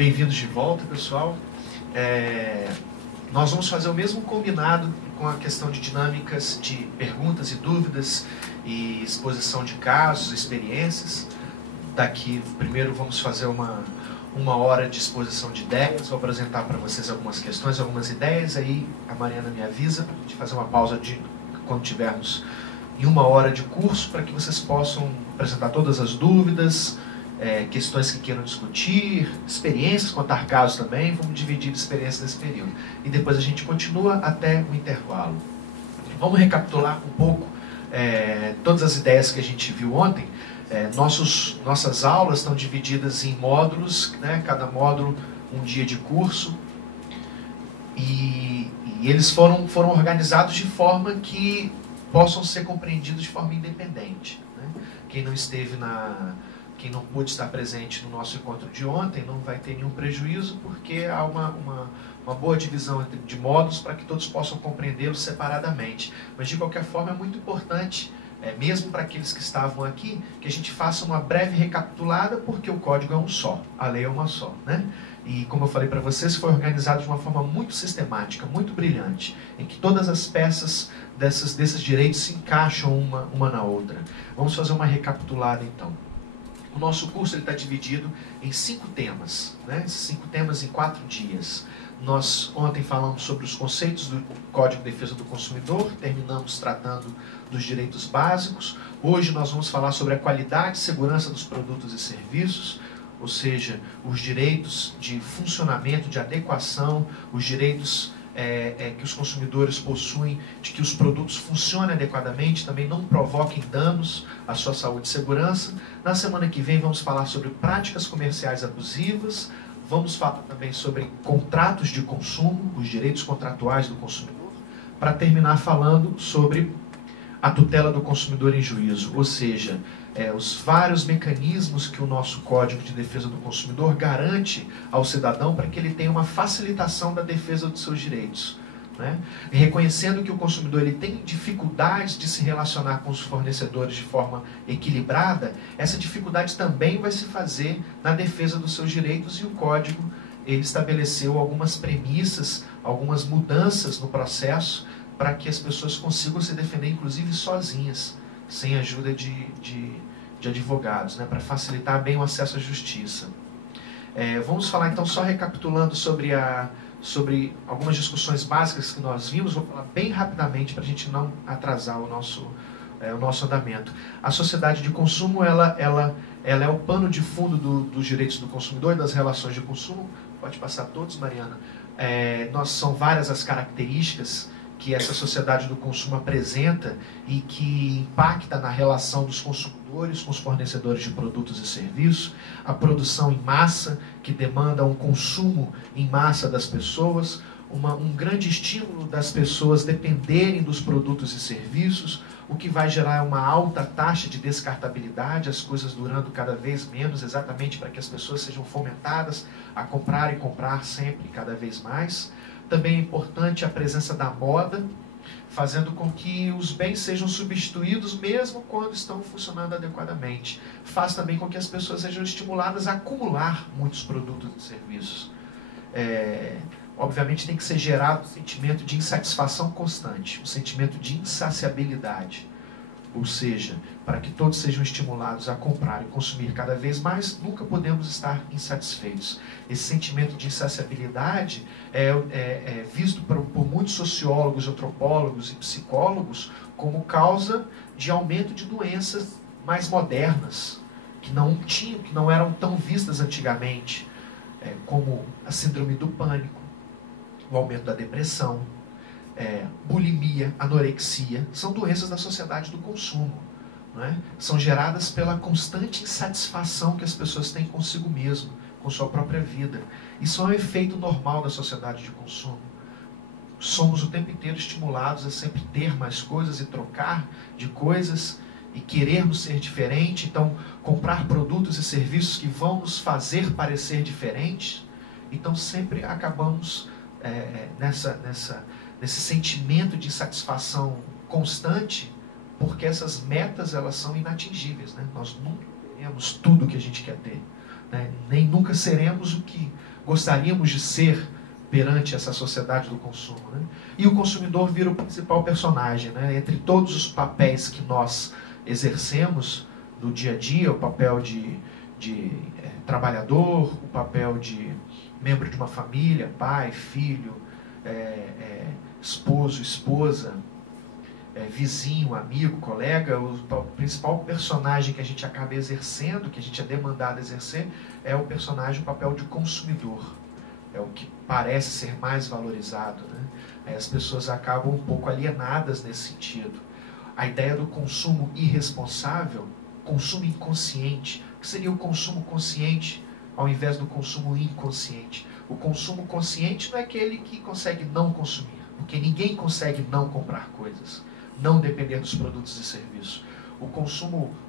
Bem-vindos de volta, pessoal. Nós vamos fazer o mesmo combinado com a questão de dinâmicas de perguntas e dúvidas e exposição de casos, experiências. Daqui, primeiro, vamos fazer uma hora de exposição de ideias. Vou apresentar para vocês algumas questões, algumas ideias. Aí a Mariana me avisa para a gente fazer uma pausa quando tivermos em uma hora de curso, para que vocês possam apresentar todas as dúvidas, questões que queiram discutir, experiências, contar casos também. Vamos dividir experiências nesse período. E depois a gente continua até o intervalo. Vamos recapitular um pouco todas as ideias que a gente viu ontem. Nossas aulas estão divididas em módulos, né? Cada módulo um dia de curso. E eles foram organizados de forma que possam ser compreendidos de forma independente, né? Quem não pôde estar presente no nosso encontro de ontem não vai ter nenhum prejuízo, porque há uma boa divisão de módulos para que todos possam compreendê-los separadamente. Mas, de qualquer forma, é muito importante, mesmo para aqueles que estavam aqui, que a gente faça uma breve recapitulada, porque o código é um só, a lei é uma só, né? E, como eu falei para vocês, foi organizado de uma forma muito sistemática, muito brilhante, em que todas as peças desses direitos se encaixam uma na outra. Vamos fazer uma recapitulada, então. O nosso curso está dividido em 5 temas, né? 5 temas em 4 dias. Nós ontem falamos sobre os conceitos do Código de Defesa do Consumidor, terminamos tratando dos direitos básicos. Hoje nós vamos falar sobre a qualidade e segurança dos produtos e serviços, ou seja, os direitos de funcionamento, de adequação, os direitos que os consumidores possuem, de que os produtos funcionem adequadamente, também não provoquem danos à sua saúde e segurança. Na semana que vem vamos falar sobre práticas comerciais abusivas, vamos falar também sobre contratos de consumo, os direitos contratuais do consumidor, para terminar falando sobre a tutela do consumidor em juízo, ou seja, os vários mecanismos que o nosso Código de Defesa do Consumidor garante ao cidadão para que ele tenha uma facilitação da defesa dos seus direitos, né? E reconhecendo que o consumidor ele tem dificuldades de se relacionar com os fornecedores de forma equilibrada, essa dificuldade também vai se fazer na defesa dos seus direitos, e o Código ele estabeleceu algumas premissas, algumas mudanças no processo para que as pessoas consigam se defender, inclusive sozinhas, sem ajuda de advogados, né, para facilitar bem o acesso à justiça. Vamos falar então, só recapitulando sobre algumas discussões básicas que nós vimos. Vou falar bem rapidamente para a gente não atrasar o nosso andamento. A sociedade de consumo ela é o pano de fundo dos direitos do consumidor e das relações de consumo. Pode passar todos, Mariana. São várias as características que essa sociedade do consumo apresenta e que impacta na relação dos consumidores com os fornecedores de produtos e serviços, a produção em massa, que demanda um consumo em massa das pessoas, um grande estímulo das pessoas dependerem dos produtos e serviços, o que vai gerar uma alta taxa de descartabilidade, as coisas durando cada vez menos, exatamente para que as pessoas sejam fomentadas a comprar e comprar sempre cada vez mais. Também é importante a presença da moda, fazendo com que os bens sejam substituídos mesmo quando estão funcionando adequadamente. Faz também com que as pessoas sejam estimuladas a acumular muitos produtos e serviços. Obviamente tem que ser gerado um sentimento de insatisfação constante, um sentimento de insaciabilidade. Ou seja, para que todos sejam estimulados a comprar e consumir cada vez mais, nunca podemos estar insatisfeitos. Esse sentimento de insaciabilidade é visto por muitos sociólogos, antropólogos e psicólogos como causa de aumento de doenças mais modernas, que não eram tão vistas antigamente, como a síndrome do pânico, o aumento da depressão, bulimia, anorexia, são doenças da sociedade do consumo, não é? São geradas pela constante insatisfação que as pessoas têm consigo mesmo, com sua própria vida. Isso é um efeito normal da sociedade de consumo. Somos o tempo inteiro estimulados a sempre ter mais coisas e trocar de coisas e querermos ser diferente, então comprar produtos e serviços que vão nos fazer parecer diferentes. Então sempre acabamos nesse sentimento de insatisfação constante, porque essas metas elas são inatingíveis, né? Nós nunca temos tudo que a gente quer ter. né? Nem nunca seremos o que gostaríamos de ser perante essa sociedade do consumo, né? E o consumidor vira o principal personagem, né? Entre todos os papéis que nós exercemos no dia a dia, o papel de trabalhador, o papel de membro de uma família, pai, filho, esposo, esposa, vizinho, amigo, colega, o principal personagem que a gente acaba exercendo, que a gente é demandado a exercer, é o personagem, o papel de consumidor. É o que parece ser mais valorizado, né? Aí as pessoas acabam um pouco alienadas nesse sentido. A ideia do consumo irresponsável, consumo inconsciente. O que seria o consumo consciente ao invés do consumo inconsciente? O consumo consciente não é aquele que consegue não consumir, porque ninguém consegue não comprar coisas, não depender dos produtos e serviços. O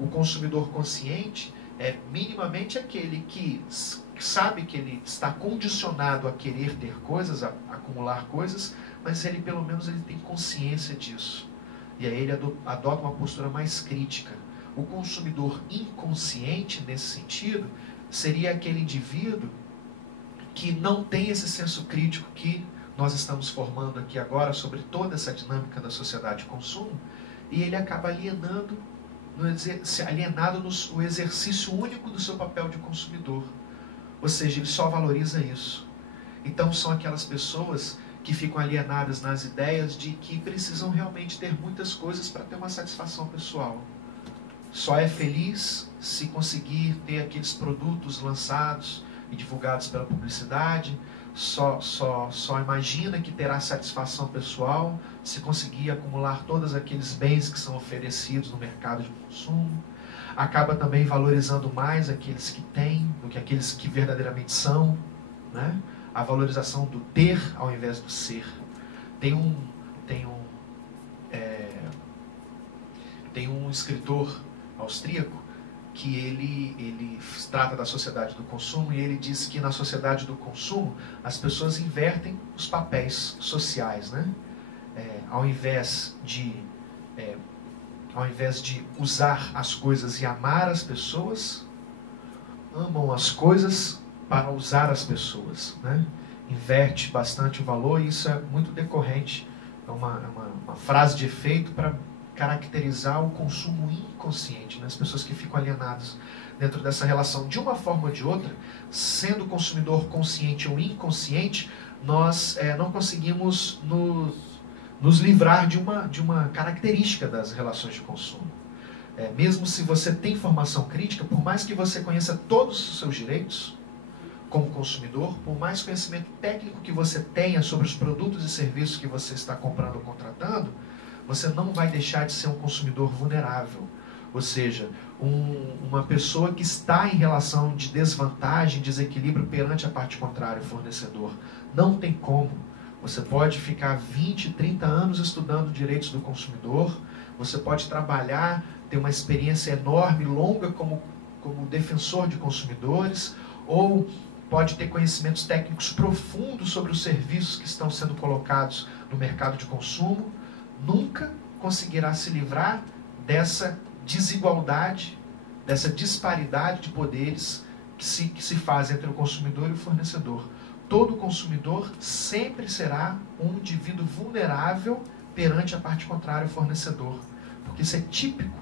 consumidor consciente é minimamente aquele que sabe que ele está condicionado a querer ter coisas, a acumular coisas, mas ele pelo menos ele tem consciência disso. E aí ele adota uma postura mais crítica. O consumidor inconsciente, nesse sentido, seria aquele indivíduo que não tem esse senso crítico que nós estamos formando aqui agora sobre toda essa dinâmica da sociedade de consumo, e ele acaba alienado no exercício único do seu papel de consumidor. Ou seja, ele só valoriza isso. Então são aquelas pessoas que ficam alienadas nas ideias de que precisam realmente ter muitas coisas para ter uma satisfação pessoal. Só é feliz se conseguir ter aqueles produtos lançados e divulgados pela publicidade. Só imagina que terá satisfação pessoal se conseguir acumular todos aqueles bens que são oferecidos no mercado de consumo. Acaba também valorizando mais aqueles que têm do que aqueles que verdadeiramente são, né? A valorização do ter ao invés do ser. Tem um escritor austríaco que ele trata da sociedade do consumo, e ele diz que na sociedade do consumo as pessoas invertem os papéis sociais, né? Ao invés de usar as coisas e amar as pessoas, amam as coisas para usar as pessoas, né? Inverte bastante o valor, e isso é muito decorrente. É uma frase de efeito para caracterizar o consumo inconsciente, né? As pessoas que ficam alienadas dentro dessa relação. De uma forma ou de outra, sendo consumidor consciente ou inconsciente, nós não conseguimos nos livrar de uma característica das relações de consumo. Mesmo se você tem formação crítica, por mais que você conheça todos os seus direitos como consumidor, por mais conhecimento técnico que você tenha sobre os produtos e serviços que você está comprando ou contratando, você não vai deixar de ser um consumidor vulnerável. Ou seja, uma pessoa que está em relação de desvantagem, desequilíbrio perante a parte contrária, o fornecedor. Não tem como. Você pode ficar 20, 30 anos estudando direitos do consumidor, você pode trabalhar, ter uma experiência enorme, longa como defensor de consumidores, ou pode ter conhecimentos técnicos profundos sobre os serviços que estão sendo colocados no mercado de consumo, nunca conseguirá se livrar dessa desigualdade, dessa disparidade de poderes que se faz entre o consumidor e o fornecedor. Todo consumidor sempre será um indivíduo vulnerável perante a parte contrária, o fornecedor. Porque isso é típico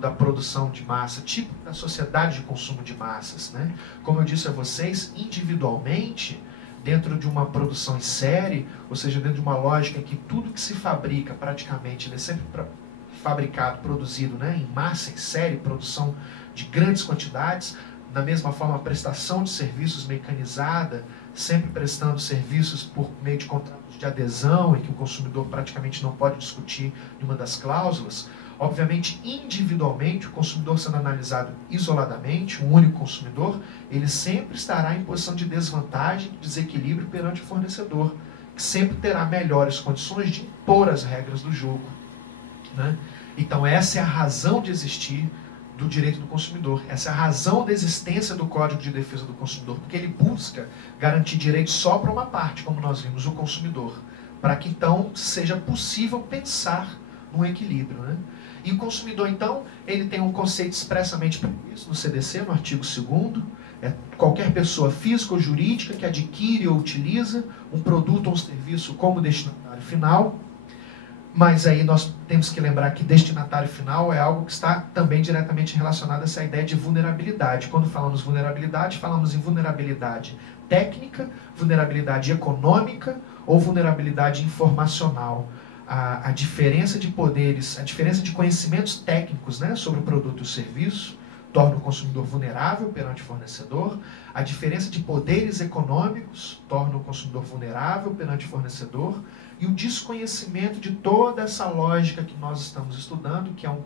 da produção de massa, típico da sociedade de consumo de massas, né? Como eu disse a vocês, individualmente, dentro de uma produção em série, ou seja, dentro de uma lógica em que tudo que se fabrica, praticamente, ele é sempre fabricado, produzido, né, em massa, em série, produção de grandes quantidades. Da mesma forma, a prestação de serviços mecanizada, sempre prestando serviços por meio de contratos de adesão, em que o consumidor praticamente não pode discutir nenhuma das cláusulas. Obviamente, individualmente, o consumidor sendo analisado isoladamente, um único consumidor, ele sempre estará em posição de desvantagem, de desequilíbrio perante o fornecedor, que sempre terá melhores condições de impor as regras do jogo, né? Então, essa é a razão de existir do direito do consumidor. Essa é a razão da existência do Código de Defesa do Consumidor, porque ele busca garantir direitos só para uma parte, como nós vimos, o consumidor, para que então seja possível pensar num equilíbrio, né? E o consumidor, então, ele tem um conceito expressamente previsto no CDC, no artigo 2º, É qualquer pessoa física ou jurídica que adquire ou utiliza um produto ou um serviço como destinatário final. Mas aí nós temos que lembrar que destinatário final é algo que está também diretamente relacionado a essa ideia de vulnerabilidade. Quando falamos vulnerabilidade, falamos em vulnerabilidade técnica, vulnerabilidade econômica ou vulnerabilidade informacional. A diferença de poderes, a diferença de conhecimentos técnicos, né, sobre o produto e o serviço torna o consumidor vulnerável perante o fornecedor. A diferença de poderes econômicos torna o consumidor vulnerável perante o fornecedor. E o desconhecimento de toda essa lógica que nós estamos estudando, que é um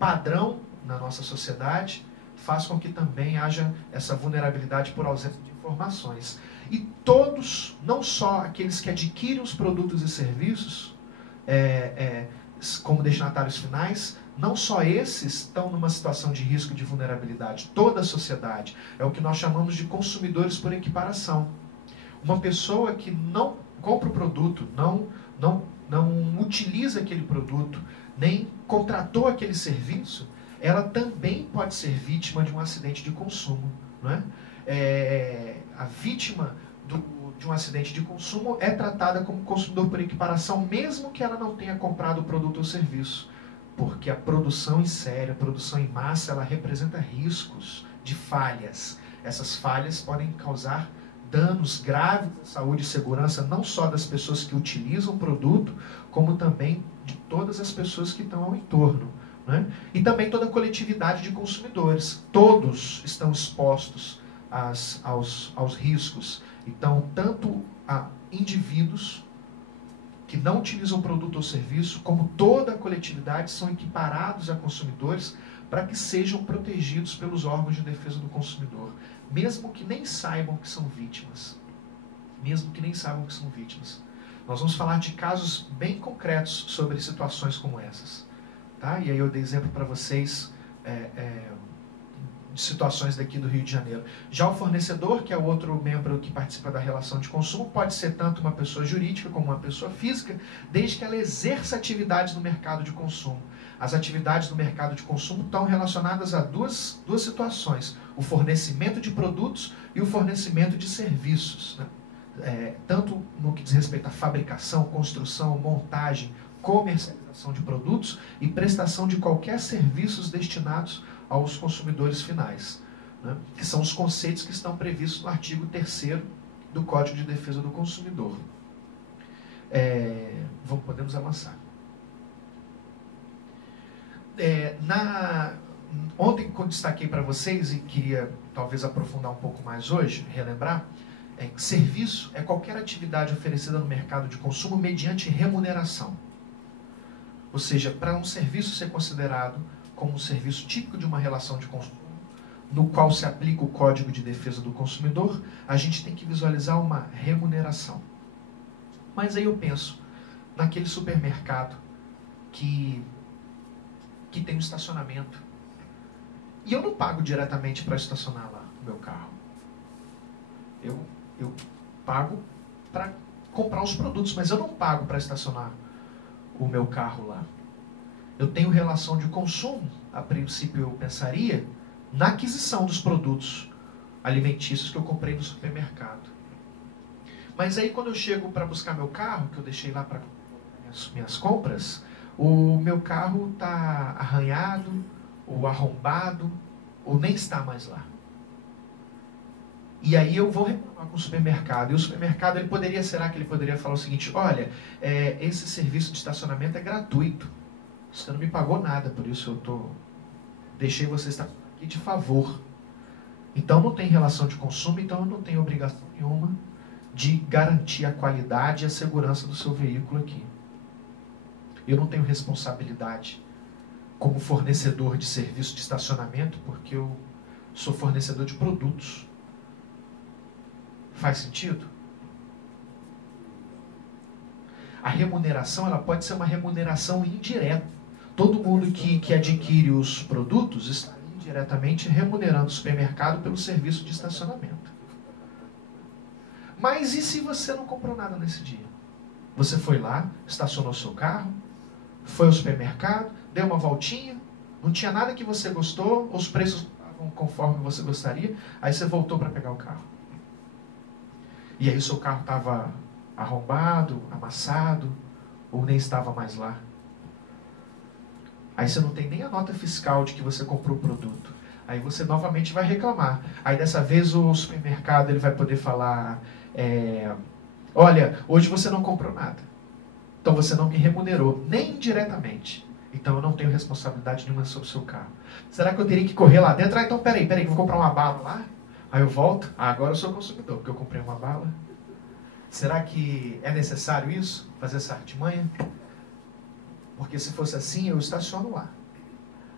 padrão na nossa sociedade, faz com que também haja essa vulnerabilidade por ausência de informações. E todos, não só aqueles que adquirem os produtos e serviços como destinatários finais, não só esses estão numa situação de risco de vulnerabilidade. Toda a sociedade é o que nós chamamos de consumidores por equiparação. Uma pessoa que não compra o produto, não utiliza aquele produto, nem contratou aquele serviço, ela também pode ser vítima de um acidente de consumo. Não é? A vítima de um acidente de consumo é tratada como consumidor por equiparação, mesmo que ela não tenha comprado o produto ou serviço. Porque a produção em série, a produção em massa, ela representa riscos de falhas. Essas falhas podem causar danos graves à saúde e segurança, não só das pessoas que utilizam o produto, como também de todas as pessoas que estão ao entorno. Né? E também toda a coletividade de consumidores. Todos estão expostos aos riscos. Então, tanto a indivíduos que não utilizam o produto ou serviço, como toda a coletividade são equiparados a consumidores para que sejam protegidos pelos órgãos de defesa do consumidor, mesmo que nem saibam que são vítimas. Mesmo que nem saibam que são vítimas. Nós vamos falar de casos bem concretos sobre situações como essas. Tá? E aí eu dei exemplo para vocês de situações daqui do Rio de Janeiro. Já o fornecedor, que é o outro membro que participa da relação de consumo, pode ser tanto uma pessoa jurídica como uma pessoa física, desde que ela exerça atividades no mercado de consumo. As atividades no mercado de consumo estão relacionadas a duas situações: o fornecimento de produtos e o fornecimento de serviços. Né? Tanto no que diz respeito à fabricação, construção, montagem, comercialização de produtos e prestação de qualquer serviços destinados aos consumidores finais, né? Que são os conceitos que estão previstos no artigo 3º do Código de Defesa do Consumidor. Podemos avançar. Ontem, quando destaquei para vocês, e queria talvez aprofundar um pouco mais hoje, relembrar, serviço é qualquer atividade oferecida no mercado de consumo mediante remuneração. Ou seja, para um serviço ser considerado como um serviço típico de uma relação de consumo, no qual se aplica o Código de Defesa do Consumidor, a gente tem que visualizar uma remuneração. Mas aí eu penso naquele supermercado que tem um estacionamento. E eu não pago diretamente para estacionar lá o meu carro. Eu pago para comprar os produtos, mas eu não pago para estacionar o meu carro lá. Eu tenho relação de consumo, a princípio eu pensaria, na aquisição dos produtos alimentícios que eu comprei no supermercado. Mas aí quando eu chego para buscar meu carro, que eu deixei lá para minhas compras, o meu carro está arranhado, ou arrombado, ou nem está mais lá. E aí eu vou reclamar com o supermercado. E o supermercado, será que ele poderia falar o seguinte: olha, esse serviço de estacionamento é gratuito. Você não me pagou nada, por isso deixei você estar aqui de favor. Então não tem relação de consumo, então eu não tenho obrigação nenhuma de garantir a qualidade e a segurança do seu veículo aqui. Eu não tenho responsabilidade como fornecedor de serviço de estacionamento, porque eu sou fornecedor de produtos. Faz sentido? A remuneração, ela pode ser uma remuneração indireta. Todo mundo que adquire os produtos está indiretamente remunerando o supermercado pelo serviço de estacionamento. Mas e se você não comprou nada nesse dia? Você foi lá, estacionou seu carro, foi ao supermercado, deu uma voltinha, não tinha nada que você gostou, os preços estavam conforme você gostaria, aí você voltou para pegar o carro. E aí o seu carro estava arrombado, amassado, ou nem estava mais lá. Aí você não tem nem a nota fiscal de que você comprou o produto. Aí você novamente vai reclamar. Aí dessa vez o supermercado ele vai poder falar, olha, hoje você não comprou nada. Então você não me remunerou, nem indiretamente. Então eu não tenho responsabilidade nenhuma sobre o seu carro. Será que eu teria que correr lá dentro? Então peraí, que eu vou comprar uma bala lá. Aí eu volto, agora eu sou consumidor, porque eu comprei uma bala. Será que é necessário isso? Fazer essa artimanha? Porque se fosse assim, eu estaciono lá.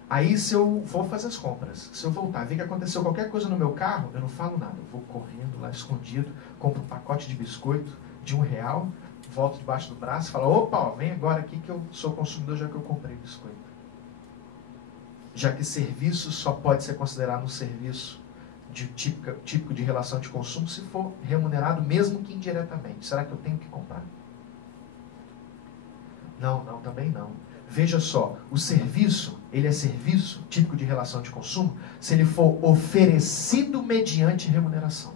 Aí se eu vou fazer as compras, se eu voltar, ver que aconteceu qualquer coisa no meu carro, eu não falo nada. Eu vou correndo lá escondido, compro um pacote de biscoito de R$1, volto debaixo do braço e falo, opa, ó, vem agora aqui que eu sou consumidor já que eu comprei biscoito. Já que serviço só pode ser considerado um serviço típico de relação de consumo se for remunerado mesmo que indiretamente. Será que eu tenho que comprar? Não, também não. Veja só, o serviço, ele é serviço típico de relação de consumo se ele for oferecido mediante remuneração.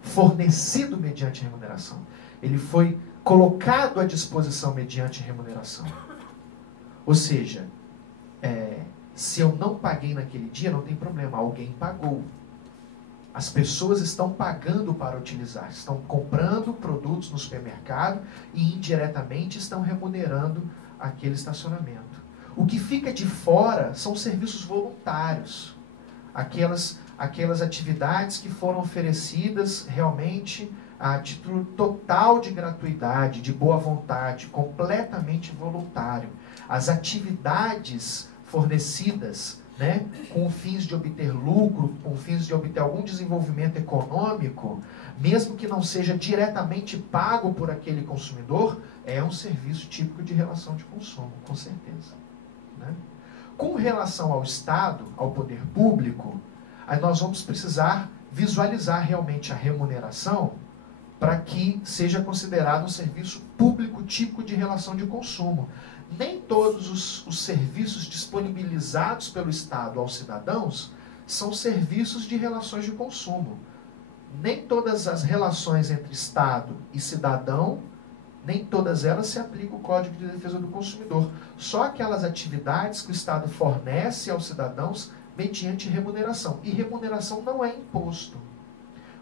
Fornecido mediante remuneração. Ele foi colocado à disposição mediante remuneração. Ou seja, se eu não paguei naquele dia, não tem problema, alguém pagou. As pessoas estão pagando para utilizar, estão comprando produtos no supermercado e indiretamente estão remunerando aquele estacionamento. O que fica de fora são serviços voluntários, aquelas atividades que foram oferecidas realmente a título total de gratuidade, de boa vontade, completamente voluntário. As atividades fornecidas, com fins de obter lucro, com fins de obter algum desenvolvimento econômico, mesmo que não seja diretamente pago por aquele consumidor, é um serviço típico de relação de consumo, com certeza. Com relação ao Estado, ao poder público, aí nós vamos precisar visualizar realmente a remuneração para que seja considerado um serviço público típico de relação de consumo. Nem todos os serviços disponibilizados pelo Estado aos cidadãos são serviços de relações de consumo. Nem todas as relações entre Estado e cidadão, nem todas elas se aplicam o Código de Defesa do Consumidor. Só aquelas atividades que o Estado fornece aos cidadãos mediante remuneração. E remuneração não é imposto.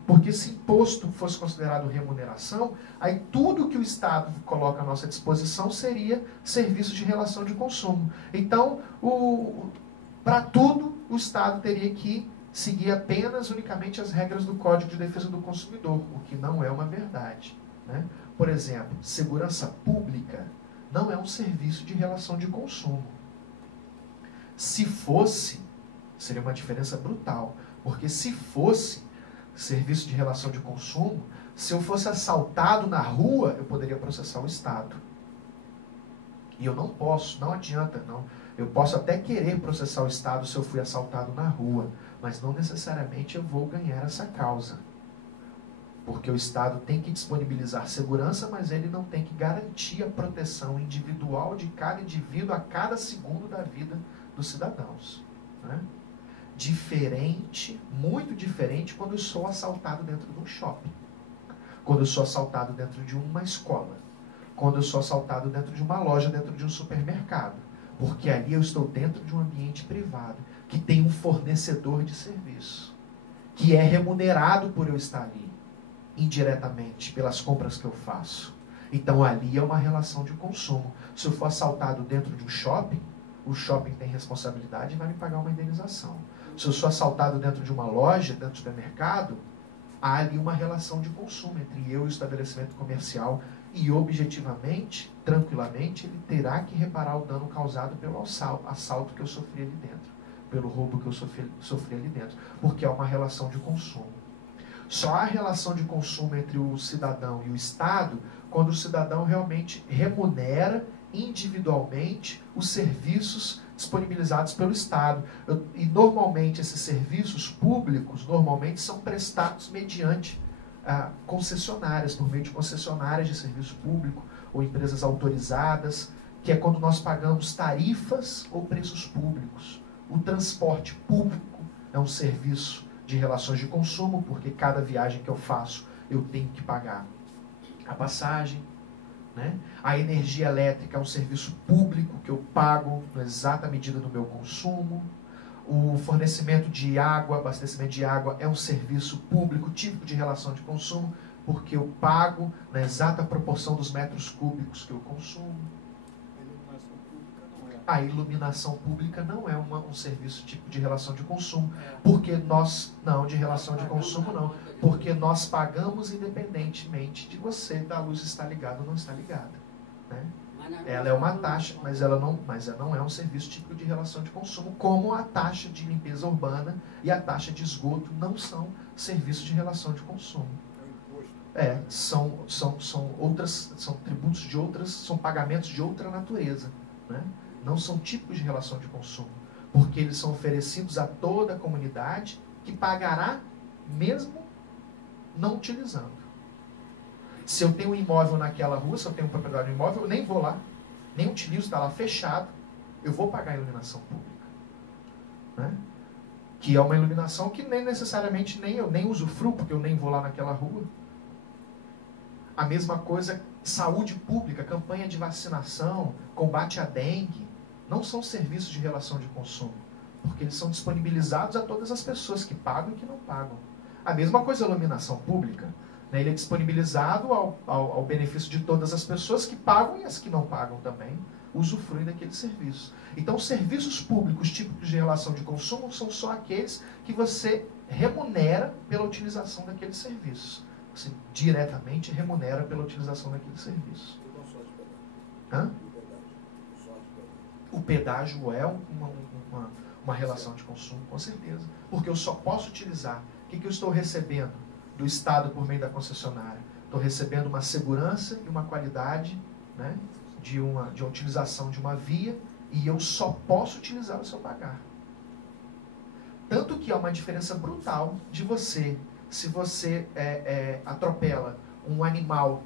Porque se imposto fosse considerado remuneração, aí tudo que o Estado coloca à nossa disposição seria serviço de relação de consumo. Então, para tudo, o Estado teria que seguir apenas, unicamente, as regras do Código de Defesa do Consumidor, o que não é uma verdade. Por exemplo, segurança pública não é um serviço de relação de consumo. Se fosse, seria uma diferença brutal, porque se fosse serviço de relação de consumo, se eu fosse assaltado na rua, eu poderia processar o Estado. E eu não posso, não adianta, não. Eu posso até querer processar o Estado se eu fui assaltado na rua, mas não necessariamente eu vou ganhar essa causa. Porque o Estado tem que disponibilizar segurança, mas ele não tem que garantir a proteção individual de cada indivíduo a cada segundo da vida dos cidadãos. Diferente, muito diferente, quando eu sou assaltado dentro de um shopping, quando eu sou assaltado dentro de uma escola, quando eu sou assaltado dentro de uma loja, dentro de um supermercado, porque ali eu estou dentro de um ambiente privado, que tem um fornecedor de serviço, que é remunerado por eu estar ali, indiretamente, pelas compras que eu faço. Então ali é uma relação de consumo. Se eu for assaltado dentro de um shopping, o shopping tem responsabilidade e vai me pagar uma indenização. Se eu sou assaltado dentro de uma loja, dentro do supermercado, há ali uma relação de consumo entre eu e o estabelecimento comercial e, objetivamente, tranquilamente, ele terá que reparar o dano causado pelo assalto que eu sofri ali dentro, pelo roubo que eu sofri ali dentro, porque é uma relação de consumo. Só há relação de consumo entre o cidadão e o Estado quando o cidadão realmente remunera individualmente os serviços disponibilizados pelo Estado. E normalmente esses serviços públicos são prestados mediante concessionárias, por meio de concessionárias de serviço público ou empresas autorizadas, que é quando nós pagamos tarifas ou preços públicos. O transporte público é um serviço de relações de consumo, porque cada viagem que eu faço eu tenho que pagar a passagem, né? A energia elétrica é um serviço público que eu pago na exata medida do meu consumo. O fornecimento de água, abastecimento de água é um serviço público típico de relação de consumo, porque eu pago na exata proporção dos metros cúbicos que eu consumo. A iluminação pública não é um serviço típico de relação de consumo, porque nós, não, de relação de consumo não, porque nós pagamos independentemente de você, da luz estar ligada ou não estar ligada, né? Ela é uma taxa, mas ela não é um serviço típico de relação de consumo, como a taxa de limpeza urbana e a taxa de esgoto não são serviços de relação de consumo. São tributos de outras, são pagamentos de outra natureza, né? Não são típicos de relação de consumo, porque eles são oferecidos a toda a comunidade que pagará mesmo não utilizando. Se eu tenho um imóvel naquela rua, se eu tenho propriedade do imóvel, eu nem vou lá, nem utilizo, está lá fechado, eu vou pagar a iluminação pública, né? Que é uma iluminação que nem necessariamente eu nem usufruo, porque eu nem vou lá naquela rua. A mesma coisa, saúde pública, campanha de vacinação, combate à dengue, não são serviços de relação de consumo, porque eles são disponibilizados a todas as pessoas que pagam e que não pagam. A mesma coisa a iluminação pública, né? Ele é disponibilizado ao benefício de todas as pessoas que pagam e as que não pagam também usufruem daquele serviço. Então, os serviços públicos típicos de relação de consumo são só aqueles que você remunera pela utilização daquele serviço. Você diretamente remunera pela utilização daquele serviço. Hã? O pedágio é uma relação de consumo, com certeza. Porque eu só posso utilizar. O que eu estou recebendo do Estado por meio da concessionária? Estou recebendo uma segurança e uma qualidade, né, de uma utilização de uma via, e eu só posso utilizá-la se eu pagar. Tanto que há uma diferença brutal de você, se você atropela um animal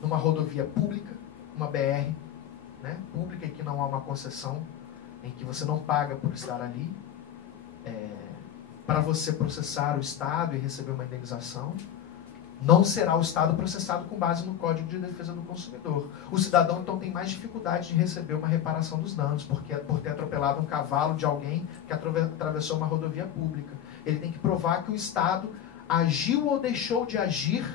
numa rodovia pública, uma BR, né, pública, em que não há uma concessão, em que você não paga por estar ali, para você processar o Estado e receber uma indenização, não será o Estado processado com base no Código de Defesa do Consumidor. O cidadão, então, tem mais dificuldade de receber uma reparação dos danos, por ter atropelado um cavalo de alguém que atravessou uma rodovia pública. Ele tem que provar que o Estado agiu ou deixou de agir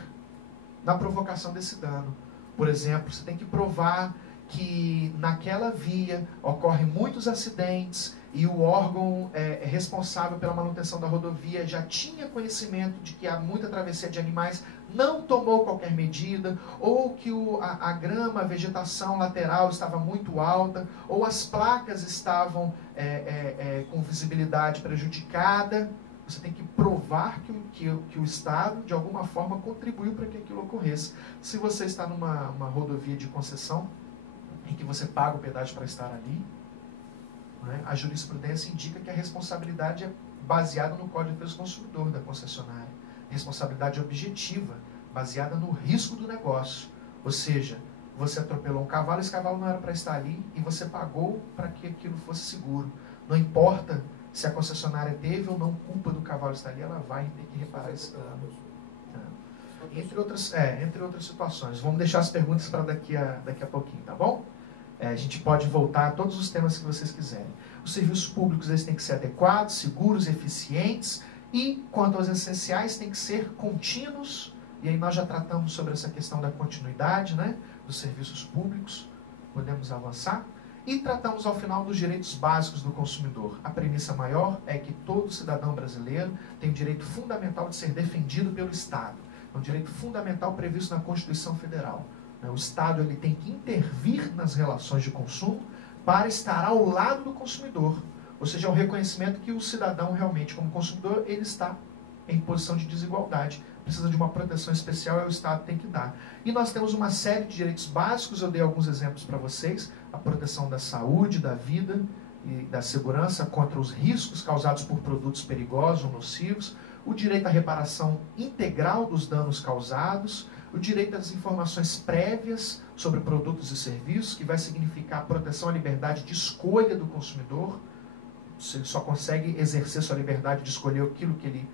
na provocação desse dano. Por exemplo, você tem que provar que naquela via ocorrem muitos acidentes e o órgão responsável pela manutenção da rodovia já tinha conhecimento de que há muita travessia de animais, não tomou qualquer medida, ou que a grama, a vegetação lateral estava muito alta, ou as placas estavam com visibilidade prejudicada. Você tem que provar que o Estado, de alguma forma, contribuiu para que aquilo ocorresse. Se você está numa rodovia de concessão, em que você paga o pedágio para estar ali, né, a jurisprudência indica que a responsabilidade é baseada no Código de Defesa do Consumidor da concessionária. Responsabilidade objetiva, baseada no risco do negócio. Ou seja, você atropelou um cavalo, esse cavalo não era para estar ali e você pagou para que aquilo fosse seguro. Não importa se a concessionária teve ou não culpa do cavalo estar ali, ela vai ter que reparar esse dano. Entre outras situações. Vamos deixar as perguntas para daqui a pouquinho, tá bom? A gente pode voltar a todos os temas que vocês quiserem. Os serviços públicos eles têm que ser adequados, seguros, eficientes, e, quanto aos essenciais, têm que ser contínuos. E aí nós já tratamos sobre essa questão da continuidade, né, dos serviços públicos. Podemos avançar. E tratamos ao final dos direitos básicos do consumidor. A premissa maior é que todo cidadão brasileiro tem o direito fundamental de ser defendido pelo Estado. É um direito fundamental previsto na Constituição Federal. O Estado ele tem que intervir nas relações de consumo para estar ao lado do consumidor. Ou seja, é um reconhecimento que o cidadão realmente, como consumidor, ele está em posição de desigualdade. Precisa de uma proteção especial e o Estado tem que dar. E nós temos uma série de direitos básicos, eu dei alguns exemplos para vocês. A proteção da saúde, da vida e da segurança contra os riscos causados por produtos perigosos ou nocivos, o direito à reparação integral dos danos causados, o direito às informações prévias sobre produtos e serviços, que vai significar a proteção à liberdade de escolha do consumidor, ele só consegue exercer sua liberdade de escolher aquilo que ele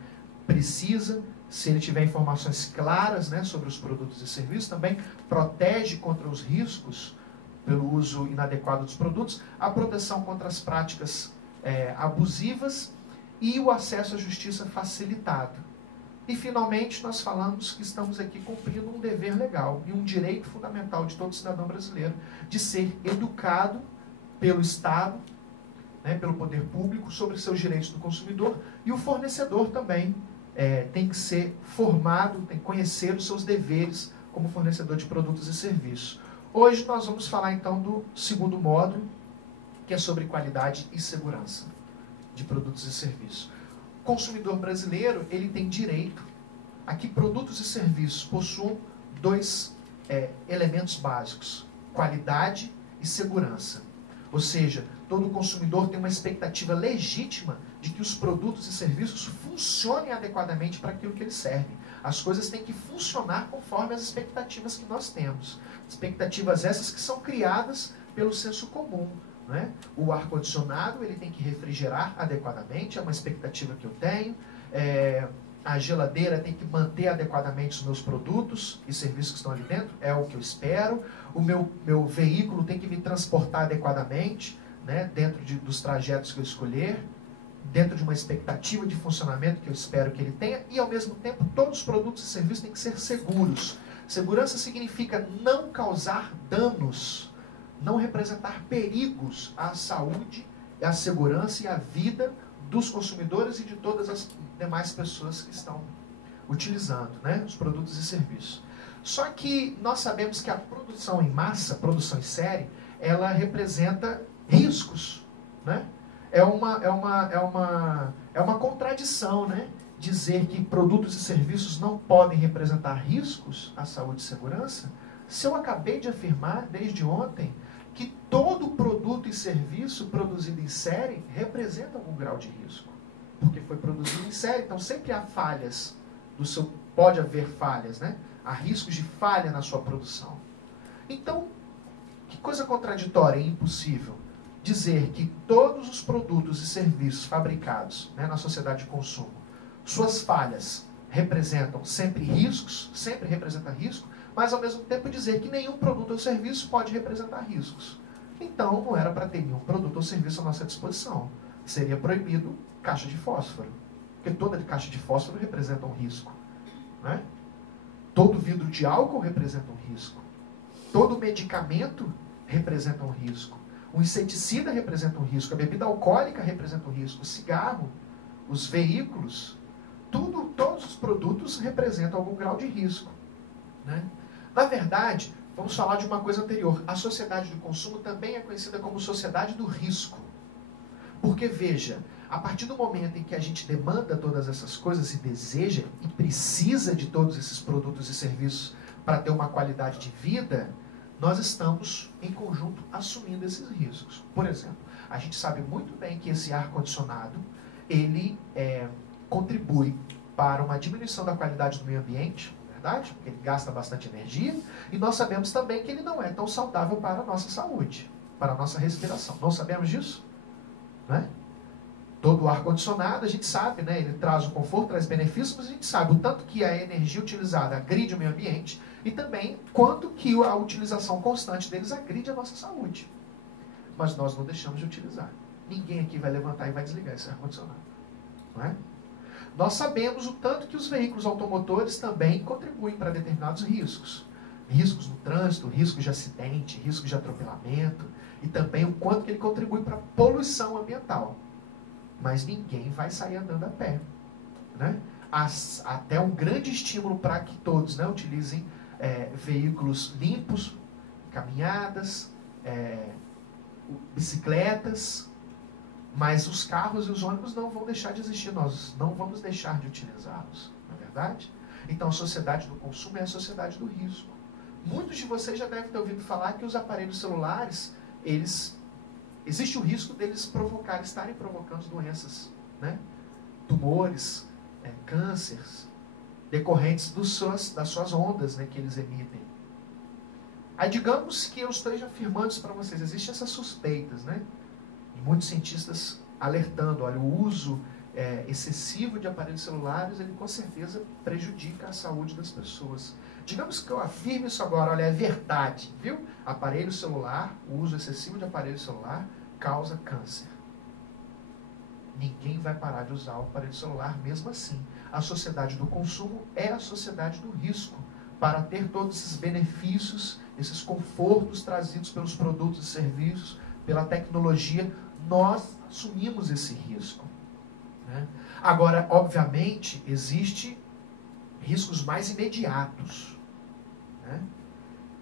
precisa, se ele tiver informações claras, né, sobre os produtos e serviços. Também protege contra os riscos pelo uso inadequado dos produtos, a proteção contra as práticas abusivas e o acesso à justiça facilitado. E, finalmente, nós falamos que estamos aqui cumprindo um dever legal e um direito fundamental de todo cidadão brasileiro de ser educado pelo Estado, né, pelo poder público, sobre seus direitos do consumidor, e o fornecedor também tem que ser formado, tem que conhecer os seus deveres como fornecedor de produtos e serviços. Hoje nós vamos falar então do segundo módulo, que é sobre qualidade e segurança de produtos e serviços. O consumidor brasileiro, ele tem direito a que produtos e serviços possuam dois elementos básicos: qualidade e segurança. Ou seja, todo consumidor tem uma expectativa legítima de que os produtos e serviços funcionem adequadamente para aquilo que eles servem. As coisas têm que funcionar conforme as expectativas que nós temos. Expectativas essas que são criadas pelo senso comum, né? O ar-condicionado, ele tem que refrigerar adequadamente, é uma expectativa que eu tenho. A geladeira tem que manter adequadamente os meus produtos e serviços que estão ali dentro, é o que eu espero. O meu veículo tem que me transportar adequadamente, né, dentro dos trajetos que eu escolher, dentro de uma expectativa de funcionamento que eu espero que ele tenha, e ao mesmo tempo todos os produtos e serviços têm que ser seguros. Segurança significa não causar danos, não representar perigos à saúde, à segurança e à vida dos consumidores e de todas as demais pessoas que estão utilizando, né, os produtos e serviços. Só que nós sabemos que a produção em massa, produção em série, ela representa riscos, né? É uma contradição, né, dizer que produtos e serviços não podem representar riscos à saúde e segurança, se eu acabei de afirmar desde ontem que todo produto e serviço produzido em série representa algum grau de risco, porque foi produzido em série. Então sempre há falhas, pode haver falhas, né? Há riscos de falha na sua produção. Então, que coisa contraditória e impossível dizer que todos os produtos e serviços fabricados, né, na sociedade de consumo, suas falhas representam sempre riscos, sempre representa risco, mas ao mesmo tempo dizer que nenhum produto ou serviço pode representar riscos. Então não era para ter nenhum produto ou serviço à nossa disposição. Seria proibido caixa de fósforo, porque toda caixa de fósforo representa um risco, né? Todo vidro de álcool representa um risco. Todo medicamento representa um risco. O inseticida representa um risco. A bebida alcoólica representa um risco. O cigarro, os veículos, todos os produtos representam algum grau de risco, né? Na verdade, vamos falar de uma coisa anterior. A sociedade do consumo também é conhecida como sociedade do risco. Porque, veja, a partir do momento em que a gente demanda todas essas coisas e deseja e precisa de todos esses produtos e serviços para ter uma qualidade de vida, nós estamos, em conjunto, assumindo esses riscos. Por exemplo, a gente sabe muito bem que esse ar-condicionado, ele contribui para uma diminuição da qualidade do meio ambiente, verdade? Porque ele gasta bastante energia, e nós sabemos também que ele não é tão saudável para a nossa saúde, para a nossa respiração. Não sabemos disso? Né? Todo o ar-condicionado, a gente sabe, né? Ele traz o conforto, traz benefícios, mas a gente sabe o tanto que a energia utilizada agride o meio ambiente e também quanto que a utilização constante deles agride a nossa saúde. Mas nós não deixamos de utilizar. Ninguém aqui vai levantar e vai desligar esse ar-condicionado, não é? Nós sabemos o tanto que os veículos automotores também contribuem para determinados riscos. Riscos no trânsito, riscos de acidente, riscos de atropelamento, e também o quanto que ele contribui para a poluição ambiental. Mas ninguém vai sair andando a pé, né? Até um grande estímulo para que todos, né, utilizem veículos limpos, caminhadas, bicicletas, mas os carros e os ônibus não vão deixar de existir, nós não vamos deixar de utilizá-los, não é verdade? Então a sociedade do consumo é a sociedade do risco. Muitos de vocês já devem ter ouvido falar que os aparelhos celulares, existe o risco deles estarem provocando doenças, né? Tumores, cânceres, decorrentes das suas ondas, né, que eles emitem. Aí digamos que eu esteja afirmando isso para vocês, existem essas suspeitas, né? E muitos cientistas alertando, olha, o uso excessivo de aparelhos celulares, ele com certeza prejudica a saúde das pessoas. Digamos que eu afirme isso agora, olha, é verdade, viu? Aparelho celular, o uso excessivo de aparelho celular causa câncer. Ninguém vai parar de usar o aparelho celular mesmo assim. A sociedade do consumo é a sociedade do risco. Para ter todos esses benefícios, esses confortos trazidos pelos produtos e serviços, pela tecnologia, nós assumimos esse risco. Né? Agora, obviamente, existem riscos mais imediatos, né?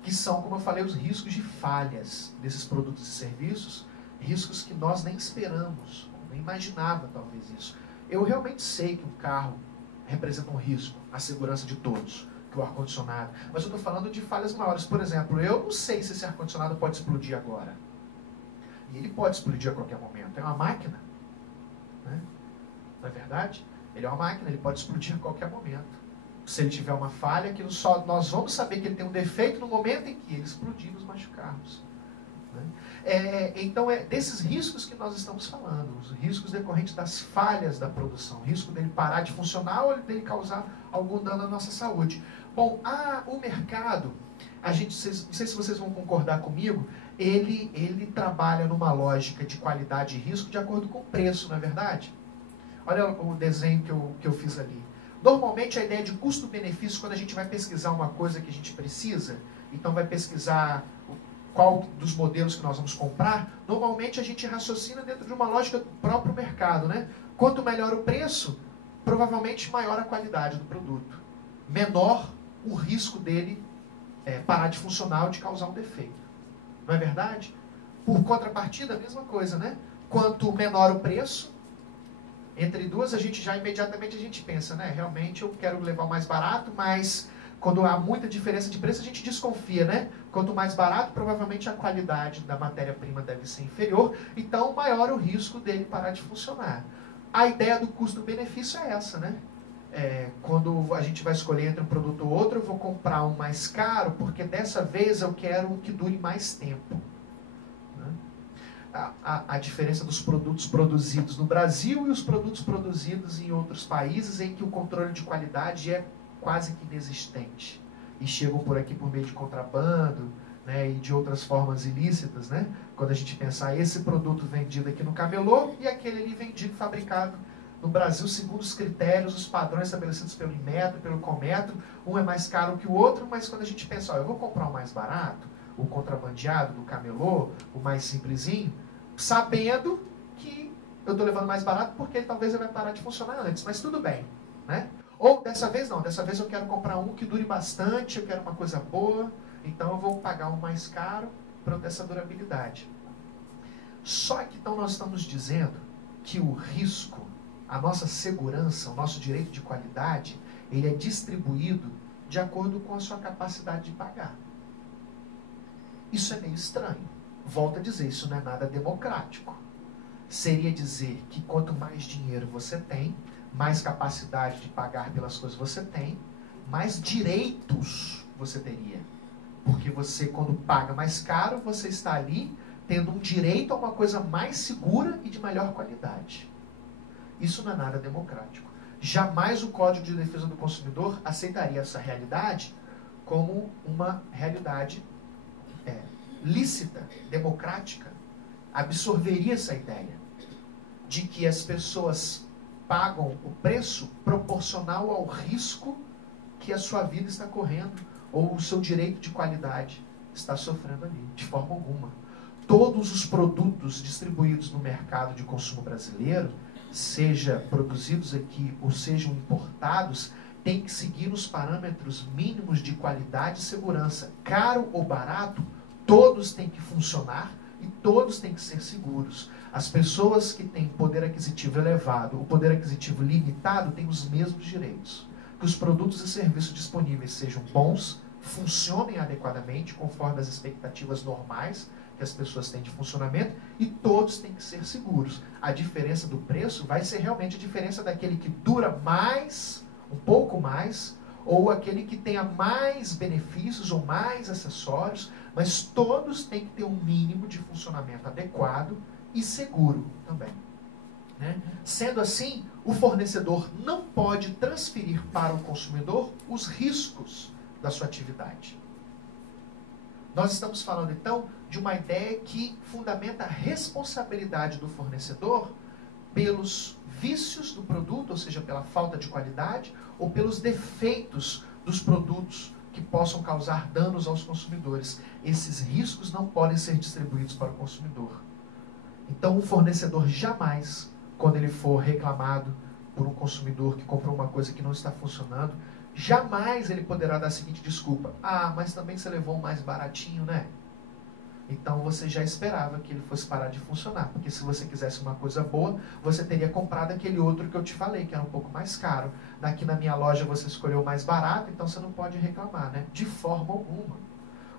Que são, como eu falei, os riscos de falhas desses produtos e serviços, riscos que nós nem esperamos, nem imaginava talvez isso. Eu realmente sei que um carro representa um risco, a segurança de todos, que o ar-condicionado, mas eu estou falando de falhas maiores. Por exemplo, eu não sei se esse ar-condicionado pode explodir agora. E ele pode explodir a qualquer momento. É uma máquina, né? Não é verdade? Ele é uma máquina, ele pode explodir a qualquer momento. Se ele tiver uma falha, nós vamos saber que ele tem um defeito no momento em que ele explodir e nos machucarmos. Né? Então é desses riscos que nós estamos falando, os riscos decorrentes das falhas da produção, o risco dele parar de funcionar ou dele causar algum dano à nossa saúde. Bom, o mercado, não sei se vocês vão concordar comigo, ele trabalha numa lógica de qualidade e risco de acordo com o preço, não é verdade? Olha o desenho que eu fiz ali. Normalmente a ideia de custo-benefício, quando a gente vai pesquisar uma coisa que a gente precisa, então vai pesquisar qual dos modelos que nós vamos comprar, normalmente a gente raciocina dentro de uma lógica do próprio mercado, né? Quanto melhor o preço, provavelmente maior a qualidade do produto. Menor o risco dele parar de funcionar ou de causar um defeito. Não é verdade? Por contrapartida, a mesma coisa, né? Quanto menor o preço, entre duas, imediatamente a gente pensa, né? Realmente eu quero levar o mais barato, mas quando há muita diferença de preço, a gente desconfia, né? Quanto mais barato, provavelmente a qualidade da matéria-prima deve ser inferior, então maior o risco dele parar de funcionar. A ideia do custo-benefício é essa, né? Quando a gente vai escolher entre um produto ou outro, eu vou comprar um mais caro, porque dessa vez eu quero um que dure mais tempo. A diferença dos produtos produzidos no Brasil e os produtos produzidos em outros países em que o controle de qualidade é quase que inexistente. E chegam por aqui por meio de contrabando, né, e de outras formas ilícitas, né? Quando a gente pensar esse produto vendido aqui no camelô e aquele ali vendido, fabricado no Brasil segundo os critérios, os padrões estabelecidos pelo Inmetro, pelo Cometro, um é mais caro que o outro, mas quando a gente pensa, eu vou comprar o mais barato, o contrabandeado do camelô, o mais simplesinho, sabendo que eu estou levando mais barato porque talvez ele vai parar de funcionar antes, mas tudo bem, né? Ou dessa vez não, dessa vez eu quero comprar um que dure bastante, eu quero uma coisa boa, então eu vou pagar um mais caro para ter essa durabilidade. Só que então nós estamos dizendo que o risco, a nossa segurança, o nosso direito de qualidade, ele é distribuído de acordo com a sua capacidade de pagar. Isso é meio estranho. Volto a dizer, isso não é nada democrático. Seria dizer que quanto mais dinheiro você tem, mais capacidade de pagar pelas coisas você tem, mais direitos você teria. Porque você, quando paga mais caro, você está ali tendo um direito a uma coisa mais segura e de melhor qualidade. Isso não é nada democrático. Jamais o Código de Defesa do Consumidor aceitaria essa realidade como uma realidade lícita, democrática, absorveria essa ideia de que as pessoas pagam o preço proporcional ao risco que a sua vida está correndo ou o seu direito de qualidade está sofrendo ali, de forma alguma. Todos os produtos distribuídos no mercado de consumo brasileiro, seja produzidos aqui ou sejam importados, têm que seguir os parâmetros mínimos de qualidade e segurança. Caro ou barato, todos têm que funcionar e todos têm que ser seguros. As pessoas que têm poder aquisitivo elevado ou poder aquisitivo limitado têm os mesmos direitos. Que os produtos e serviços disponíveis sejam bons, funcionem adequadamente, conforme as expectativas normais que as pessoas têm de funcionamento, e todos têm que ser seguros. A diferença do preço vai ser realmente a diferença daquele que dura mais, um pouco mais, ou aquele que tenha mais benefícios ou mais acessórios, mas todos têm que ter um mínimo de funcionamento adequado e seguro também. né? Sendo assim, o fornecedor não pode transferir para o consumidor os riscos da sua atividade. Nós estamos falando, então, de uma ideia que fundamenta a responsabilidade do fornecedor pelos vícios do produto, ou seja, pela falta de qualidade, ou pelos defeitos dos produtos que possam causar danos aos consumidores. Esses riscos não podem ser distribuídos para o consumidor. Então, o fornecedor jamais, quando ele for reclamado por um consumidor que comprou uma coisa que não está funcionando, jamais ele poderá dar a seguinte desculpa: ah, mas também você levou um mais baratinho, né? Então você já esperava que ele fosse parar de funcionar, porque se você quisesse uma coisa boa, você teria comprado aquele outro que eu te falei, que era um pouco mais caro. Aqui na minha loja você escolheu o mais barato, então você não pode reclamar, né? De forma alguma.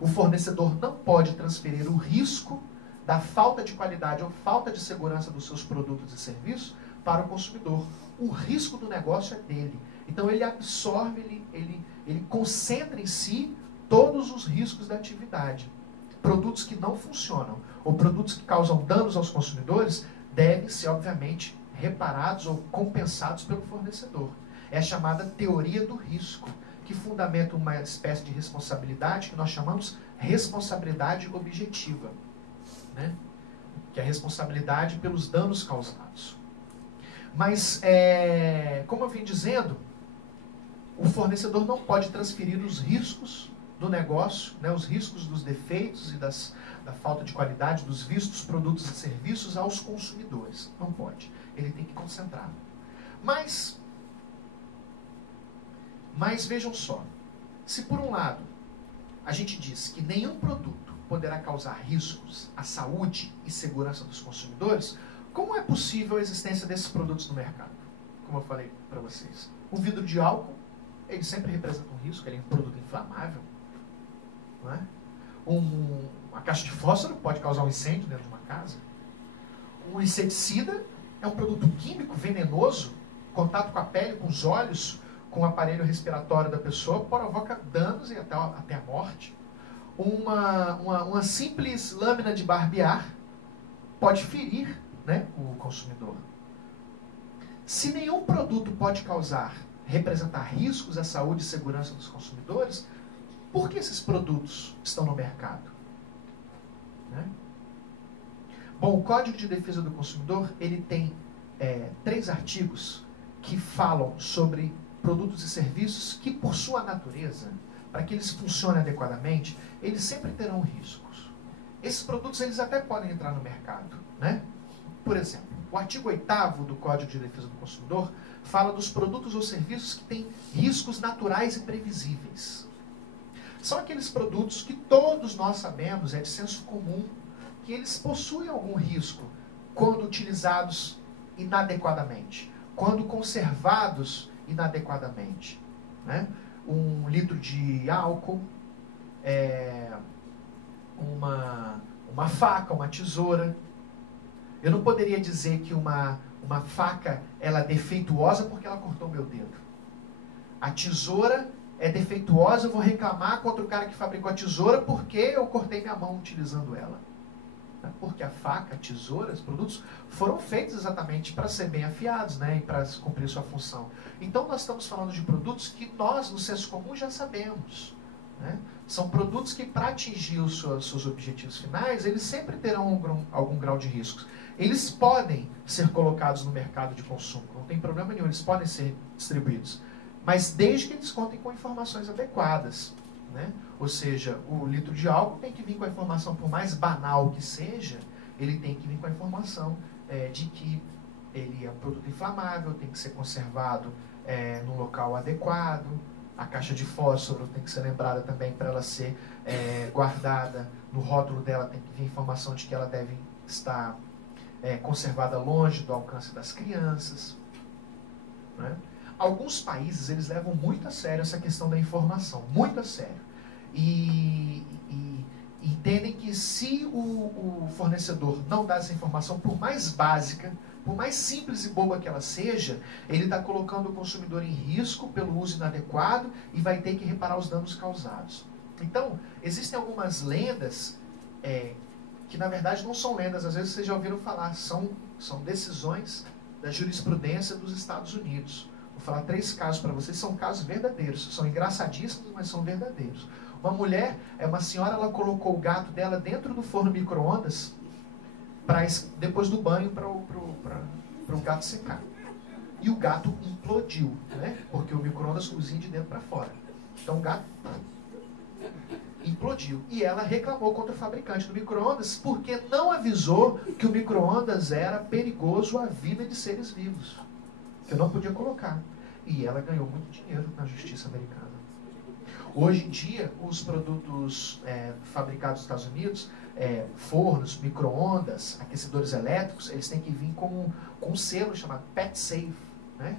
O fornecedor não pode transferir o risco da falta de qualidade ou falta de segurança dos seus produtos e serviços para o consumidor. O risco do negócio é dele. Então ele absorve, ele concentra em si todos os riscos da atividade. Produtos que não funcionam ou produtos que causam danos aos consumidores devem ser, obviamente, reparados ou compensados pelo fornecedor. É a chamada teoria do risco, que fundamenta uma espécie de responsabilidade que nós chamamos responsabilidade objetiva, né? Que é a responsabilidade pelos danos causados. Mas, como eu vim dizendo, o fornecedor não pode transferir os riscos do negócio, né, os riscos dos defeitos e da falta de qualidade dos vistos produtos e serviços aos consumidores. Não pode. Ele tem que concentrar. Mas vejam só, se por um lado a gente diz que nenhum produto poderá causar riscos à saúde e segurança dos consumidores, como é possível a existência desses produtos no mercado? Como eu falei para vocês. O vidro de álcool, ele sempre representa um risco, ele é um produto inflamável. Não é? Uma caixa de fósforo pode causar um incêndio dentro de uma casa. Um inseticida é um produto químico venenoso, contato com a pele, com os olhos, com o aparelho respiratório da pessoa, provoca danos e até a morte. Uma simples lâmina de barbear pode ferir, né, o consumidor. Se nenhum produto pode representar riscos à saúde e segurança dos consumidores, por que esses produtos estão no mercado? Né? Bom, o Código de Defesa do Consumidor ele tem 3 artigos que falam sobre produtos e serviços que, por sua natureza, para que eles funcionem adequadamente, eles sempre terão riscos. Esses produtos eles até podem entrar no mercado, né? Por exemplo, o artigo 8º do Código de Defesa do Consumidor fala dos produtos ou serviços que têm riscos naturais e previsíveis. São aqueles produtos que todos nós sabemos, é de senso comum, que eles possuem algum risco quando utilizados inadequadamente, quando conservados inadequadamente. Né? 1 litro de álcool, uma faca, uma tesoura. Eu não poderia dizer que uma faca ela é defeituosa porque ela cortou meu dedo. A tesoura é defeituosa, eu vou reclamar contra o cara que fabricou a tesoura porque eu cortei minha mão utilizando ela. Porque a faca, a tesoura, os produtos foram feitos exatamente para ser bem afiados, né, e para cumprir sua função. Então nós estamos falando de produtos que nós, no senso comum, já sabemos. Né? São produtos que, para atingir os seus objetivos finais, eles sempre terão algum grau de riscos. Eles podem ser colocados no mercado de consumo, não tem problema nenhum, eles podem ser distribuídos. Mas desde que eles contem com informações adequadas. Né? Ou seja, o litro de álcool tem que vir com a informação, por mais banal que seja, ele tem que vir com a informação de que ele é um produto inflamável, tem que ser conservado no local adequado. A caixa de fósforo tem que ser lembrada também para ela ser guardada. No rótulo dela tem que vir informação de que ela deve estar conservada longe do alcance das crianças. Né? Alguns países eles levam muito a sério essa questão da informação, muito a sério. E entendem que se o fornecedor não dá essa informação, por mais básica, por mais simples e boba que ela seja, ele está colocando o consumidor em risco pelo uso inadequado e vai ter que reparar os danos causados. Então, existem algumas lendas que na verdade não são lendas, às vezes vocês já ouviram falar, são decisões da jurisprudência dos Estados Unidos. Vou falar 3 casos para vocês, são casos verdadeiros, são engraçadíssimos, mas são verdadeiros. Uma mulher, uma senhora, ela colocou o gato dela dentro do forno micro-ondas, depois do banho, para o gato secar. E o gato implodiu, né? Porque o micro-ondas cozinha de dentro para fora. Então o gato implodiu. E ela reclamou contra o fabricante do micro-ondas porque não avisou que o micro-ondas era perigoso à vida de seres vivos. Que eu não podia colocar. E ela ganhou muito dinheiro na justiça americana. Hoje em dia, os produtos fabricados nos Estados Unidos, fornos, micro-ondas, aquecedores elétricos, eles têm que vir com um selo chamado Pet Safe, né?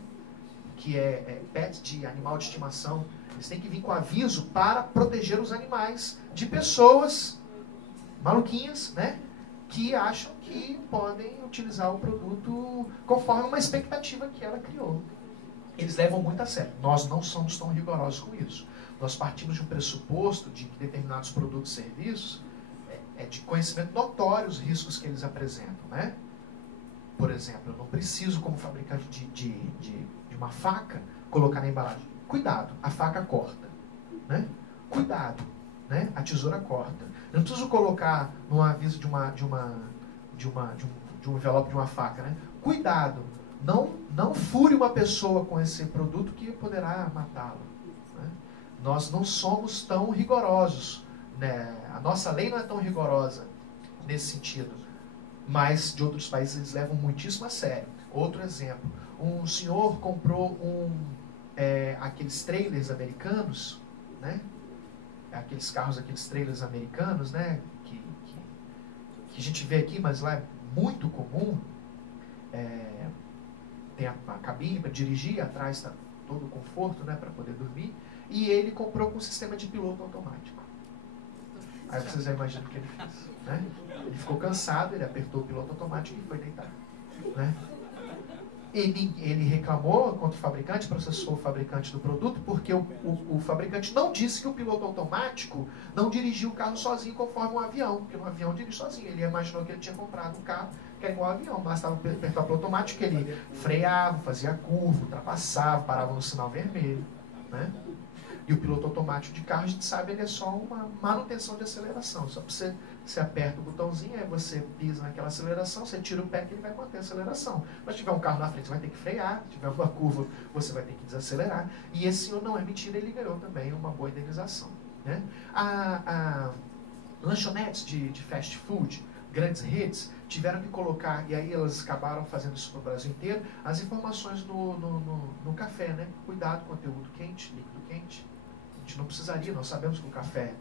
Que é pet de animal de estimação. Eles têm que vir com aviso para proteger os animais de pessoas maluquinhas, né? Que acham que podem utilizar o produto conforme uma expectativa que ela criou. Eles levam muito a sério. Nós não somos tão rigorosos com isso. Nós partimos de um pressuposto de que determinados produtos e serviços de conhecimento notório os riscos que eles apresentam, né? Por exemplo, eu não preciso, como fabricante de uma faca, colocar na embalagem. Cuidado, a faca corta, né? Cuidado, né? A tesoura corta. Eu não preciso colocar no aviso de um envelope de uma faca, né? Cuidado, não fure uma pessoa com esse produto que poderá matá-la. Né? Nós não somos tão rigorosos, né? A nossa lei não é tão rigorosa nesse sentido, mas de outros países eles levam muitíssimo a sério. Outro exemplo, um senhor comprou aqueles trailers americanos, né? Aqueles carros, aqueles trailers americanos, né? Que a gente vê aqui, mas lá é muito comum. Tem a cabine para dirigir, atrás está todo o conforto, né? Para poder dormir. E ele comprou com um sistema de piloto automático. Aí vocês já imaginam o que ele fez, né? Ele ficou cansado, ele apertou o piloto automático e foi deitar, né? Ele reclamou contra o fabricante, processou o fabricante do produto, porque o fabricante não disse que o piloto automático não dirigia o carro sozinho conforme um avião, porque um avião dirige sozinho. Ele imaginou que ele tinha comprado um carro que era igual ao avião, bastava apertar o piloto automático, que ele freava, fazia curva, ultrapassava, parava no sinal vermelho, né? E o piloto automático de carro, a gente sabe, ele é só uma manutenção de aceleração. Só você aperta o botãozinho, aí você pisa naquela aceleração, você tira o pé que ele vai manter a aceleração. Mas se tiver um carro na frente, você vai ter que frear. Se tiver uma curva, você vai ter que desacelerar. E esse senhor, não é mentira, ele ganhou também uma boa indenização, né? Lanchonetes de fast food, grandes redes, tiveram que colocar, e aí elas acabaram fazendo isso no Brasil inteiro, as informações no café, né? Cuidado, conteúdo quente, líquido quente. A gente não precisaria, nós sabemos que o café,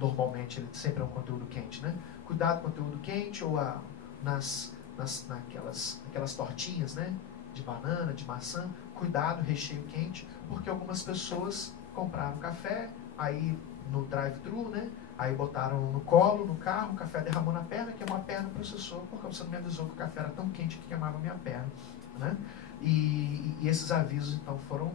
normalmente, ele sempre é um conteúdo quente, né? Cuidado, conteúdo quente, ou naquelas tortinhas, né? De banana, de maçã, cuidado, recheio quente, porque algumas pessoas compraram café, aí no drive-thru, né? Aí botaram no colo, no carro, o café derramou na perna, queimou a perna, processou, porque você não me avisou que o café era tão quente que queimava a minha perna, né? E esses avisos, então, foram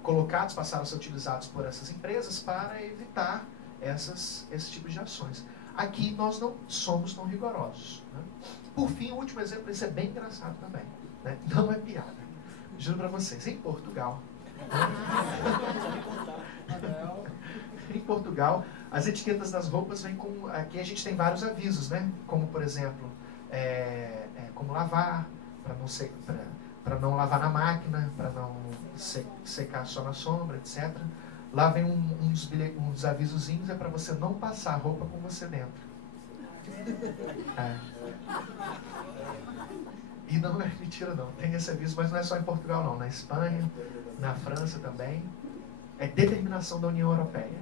colocados, passaram a ser utilizados por essas empresas para evitar esse tipo de ações. Aqui nós não somos tão rigorosos, né? Por fim, o último exemplo, esse é bem engraçado também, né? Não é piada. Juro para vocês, em Portugal, em Portugal, as etiquetas das roupas vêm com... Aqui a gente tem vários avisos, né? Como, por exemplo, como lavar, para não lavar na máquina, para não secar só na sombra, etc. Lá vem uns avisozinhos, é para você não passar a roupa com você dentro. E não é mentira não, tem esse aviso, mas não é só em Portugal não, na Espanha, na França também. É determinação da União Europeia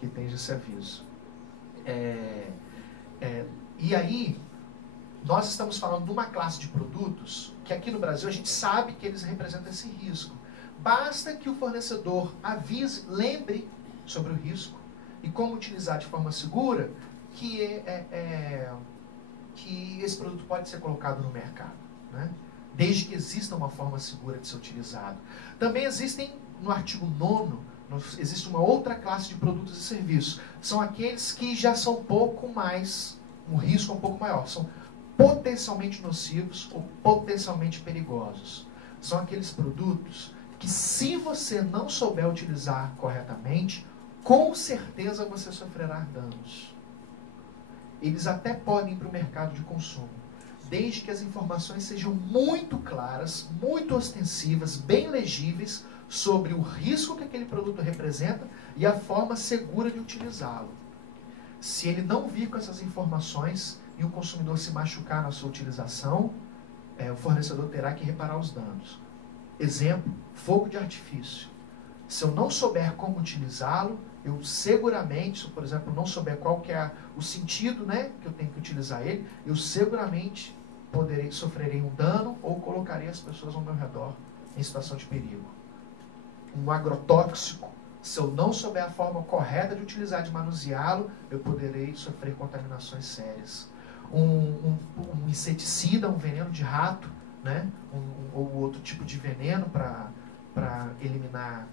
que tem esse aviso. E aí, nós estamos falando de uma classe de produtos que aqui no Brasil a gente sabe que eles representam esse risco. Basta que o fornecedor avise, lembre sobre o risco e como utilizar de forma segura que esse produto pode ser colocado no mercado, né? Desde que exista uma forma segura de ser utilizado. Também existem, no artigo 9º, existe uma outra classe de produtos e serviços. São aqueles que já são um pouco mais, um risco um pouco maior. São potencialmente nocivos ou potencialmente perigosos. São aqueles produtos que, se você não souber utilizar corretamente, com certeza você sofrerá danos. Eles até podem ir para o mercado de consumo, desde que as informações sejam muito claras, muito ostensivas, bem legíveis sobre o risco que aquele produto representa e a forma segura de utilizá-lo. Se ele não vir com essas informações e o consumidor se machucar na sua utilização, o fornecedor terá que reparar os danos. Exemplo, fogo de artifício. Se eu não souber como utilizá-lo, eu seguramente, se eu, por exemplo, não souber qual que é o sentido, né, que eu tenho que utilizar ele, eu seguramente sofrerei um dano ou colocarei as pessoas ao meu redor em situação de perigo. Um agrotóxico, se eu não souber a forma correta de utilizar, de manuseá-lo, eu poderei sofrer contaminações sérias. Um inseticida, um veneno de rato, né, ou outro tipo de veneno para eliminar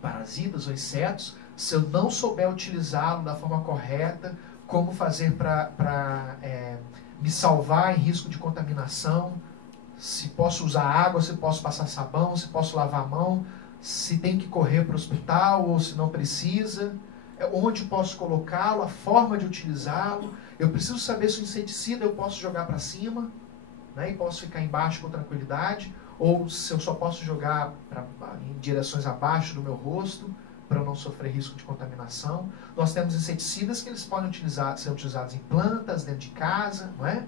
parasitas ou insetos, se eu não souber utilizá-lo da forma correta, como fazer para me salvar em risco de contaminação, se posso usar água, se posso passar sabão, se posso lavar a mão, se tem que correr para o hospital ou se não precisa, onde posso colocá-lo, a forma de utilizá-lo. Eu preciso saber se o inseticida eu posso jogar para cima, né, e posso ficar embaixo com tranquilidade, ou se eu só posso jogar em direções abaixo do meu rosto, para eu não sofrer risco de contaminação. Nós temos inseticidas que eles podem ser utilizados em plantas, dentro de casa, não é?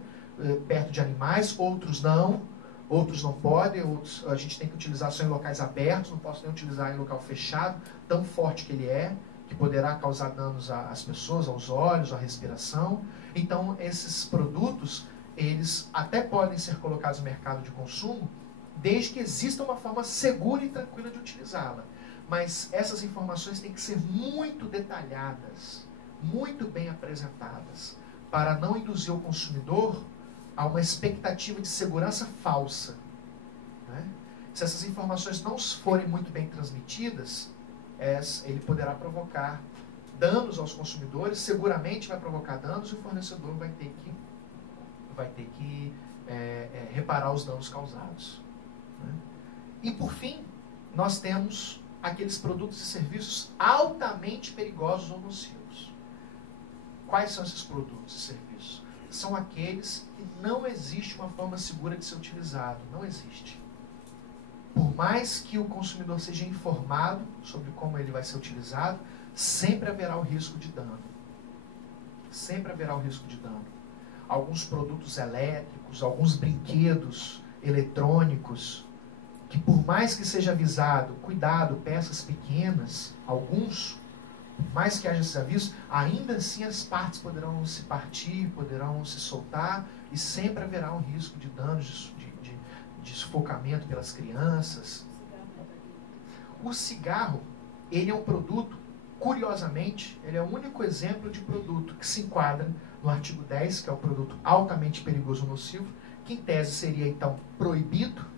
Perto de animais, outros não podem, outros a gente tem que utilizar só em locais abertos, não posso nem utilizar em local fechado, tão forte que ele é, que poderá causar danos às pessoas, aos olhos, à respiração. Então, esses produtos, eles até podem ser colocados no mercado de consumo, desde que exista uma forma segura e tranquila de utilizá-la. Mas essas informações têm que ser muito detalhadas, muito bem apresentadas, para não induzir o consumidor a uma expectativa de segurança falsa, né? Se essas informações não forem muito bem transmitidas, ele poderá provocar danos aos consumidores, seguramente vai provocar danos e o fornecedor vai ter que reparar os danos causados, né? E por fim, nós temos aqueles produtos e serviços altamente perigosos ou nocivos. Quais são esses produtos e serviços? São aqueles que não existe uma forma segura de ser utilizado. Não existe. Por mais que o consumidor seja informado sobre como ele vai ser utilizado, sempre haverá o risco de dano. Sempre haverá o risco de dano. Alguns produtos elétricos, alguns brinquedos eletrônicos, que por mais que seja avisado, cuidado, peças pequenas, alguns, por mais que haja esses avisos, ainda assim as partes poderão se partir, poderão se soltar, e sempre haverá um risco de danos, de sufocamento pelas crianças. O cigarro, ele é um produto, curiosamente, ele é o único exemplo de produto que se enquadra no artigo 10, que é o produto altamente perigoso ou nocivo, que em tese seria então proibido,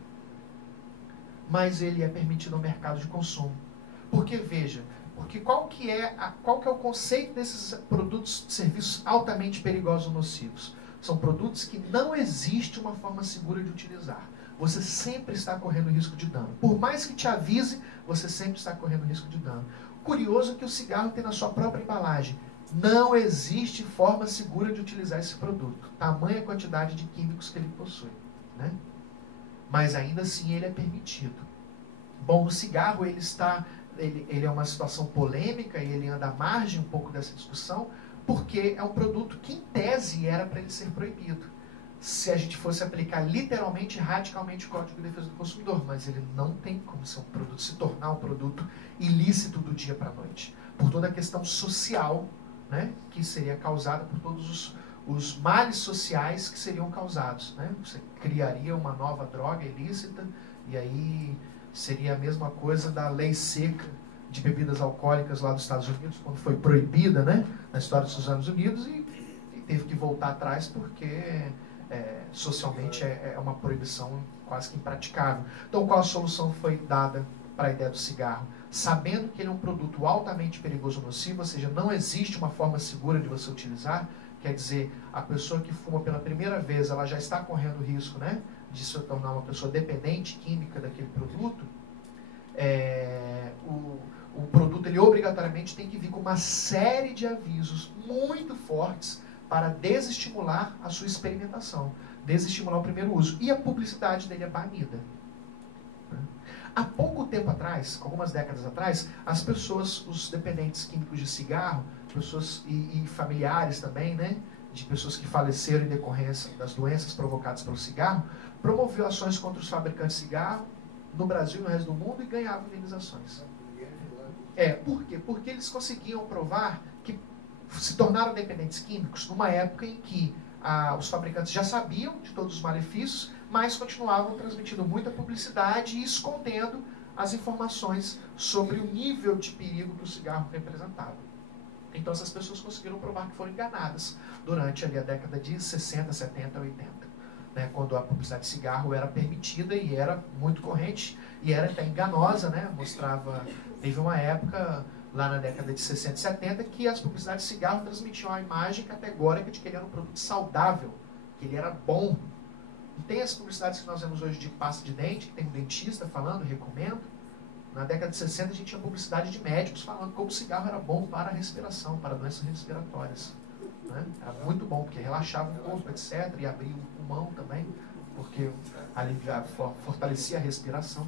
mas ele é permitido no mercado de consumo. Porque, veja, qual que é o conceito desses produtos e serviços altamente perigosos ou nocivos? São produtos que não existe uma forma segura de utilizar. Você sempre está correndo risco de dano. Por mais que te avise, você sempre está correndo risco de dano. Curioso é que o cigarro tem na sua própria embalagem: não existe forma segura de utilizar esse produto. Tamanha quantidade de químicos que ele possui, né? Mas ainda assim ele é permitido. Bom, o cigarro ele é uma situação polêmica e ele anda à margem um pouco dessa discussão, porque é um produto que em tese era para ele ser proibido, se a gente fosse aplicar literalmente, radicalmente o Código de Defesa do Consumidor, mas ele não tem como ser um produto, se tornar um produto ilícito do dia para a noite, por toda a questão social, né, que seria causada por todos os males sociais que seriam causados, né? Você criaria uma nova droga ilícita e aí seria a mesma coisa da lei seca de bebidas alcoólicas lá dos Estados Unidos, quando foi proibida, né, na história dos Estados Unidos, e teve que voltar atrás porque socialmente é uma proibição quase que impraticável. Então, qual a solução foi dada para a ideia do cigarro? Sabendo que ele é um produto altamente perigoso ou nocivo, ou seja, não existe uma forma segura de você utilizar, o quer dizer, a pessoa que fuma pela primeira vez, ela já está correndo risco, né, de se tornar uma pessoa dependente química daquele produto. O produto, ele obrigatoriamente tem que vir com uma série de avisos muito fortes para desestimular a sua experimentação, desestimular o primeiro uso. E a publicidade dele é banida. Há pouco tempo atrás, algumas décadas atrás, as pessoas, os dependentes químicos de cigarro, pessoas e familiares também, né, de pessoas que faleceram em decorrência das doenças provocadas pelo cigarro, promoveu ações contra os fabricantes de cigarro no Brasil e no resto do mundo e ganhavam indenizações. Por quê? Porque eles conseguiam provar que se tornaram dependentes químicos numa época em que os fabricantes já sabiam de todos os malefícios, mas continuavam transmitindo muita publicidade e escondendo as informações sobre o nível de perigo que o cigarro representava. Então essas pessoas conseguiram provar que foram enganadas durante ali a década de 60, 70, 80. Né, quando a publicidade de cigarro era permitida e era muito corrente e era até enganosa, né, mostrava, teve uma época lá na década de 60 e 70 que as publicidades de cigarro transmitiam a imagem categórica de que ele era um produto saudável, que ele era bom. Não tem as publicidades que nós vemos hoje de pasta de dente, que tem um dentista falando, recomendo. Na década de 60 a gente tinha publicidade de médicos falando como o cigarro era bom para a respiração, para doenças respiratórias. Né? Era muito bom, porque relaxava o corpo, etc. E abria o pulmão também, porque fortalecia a respiração.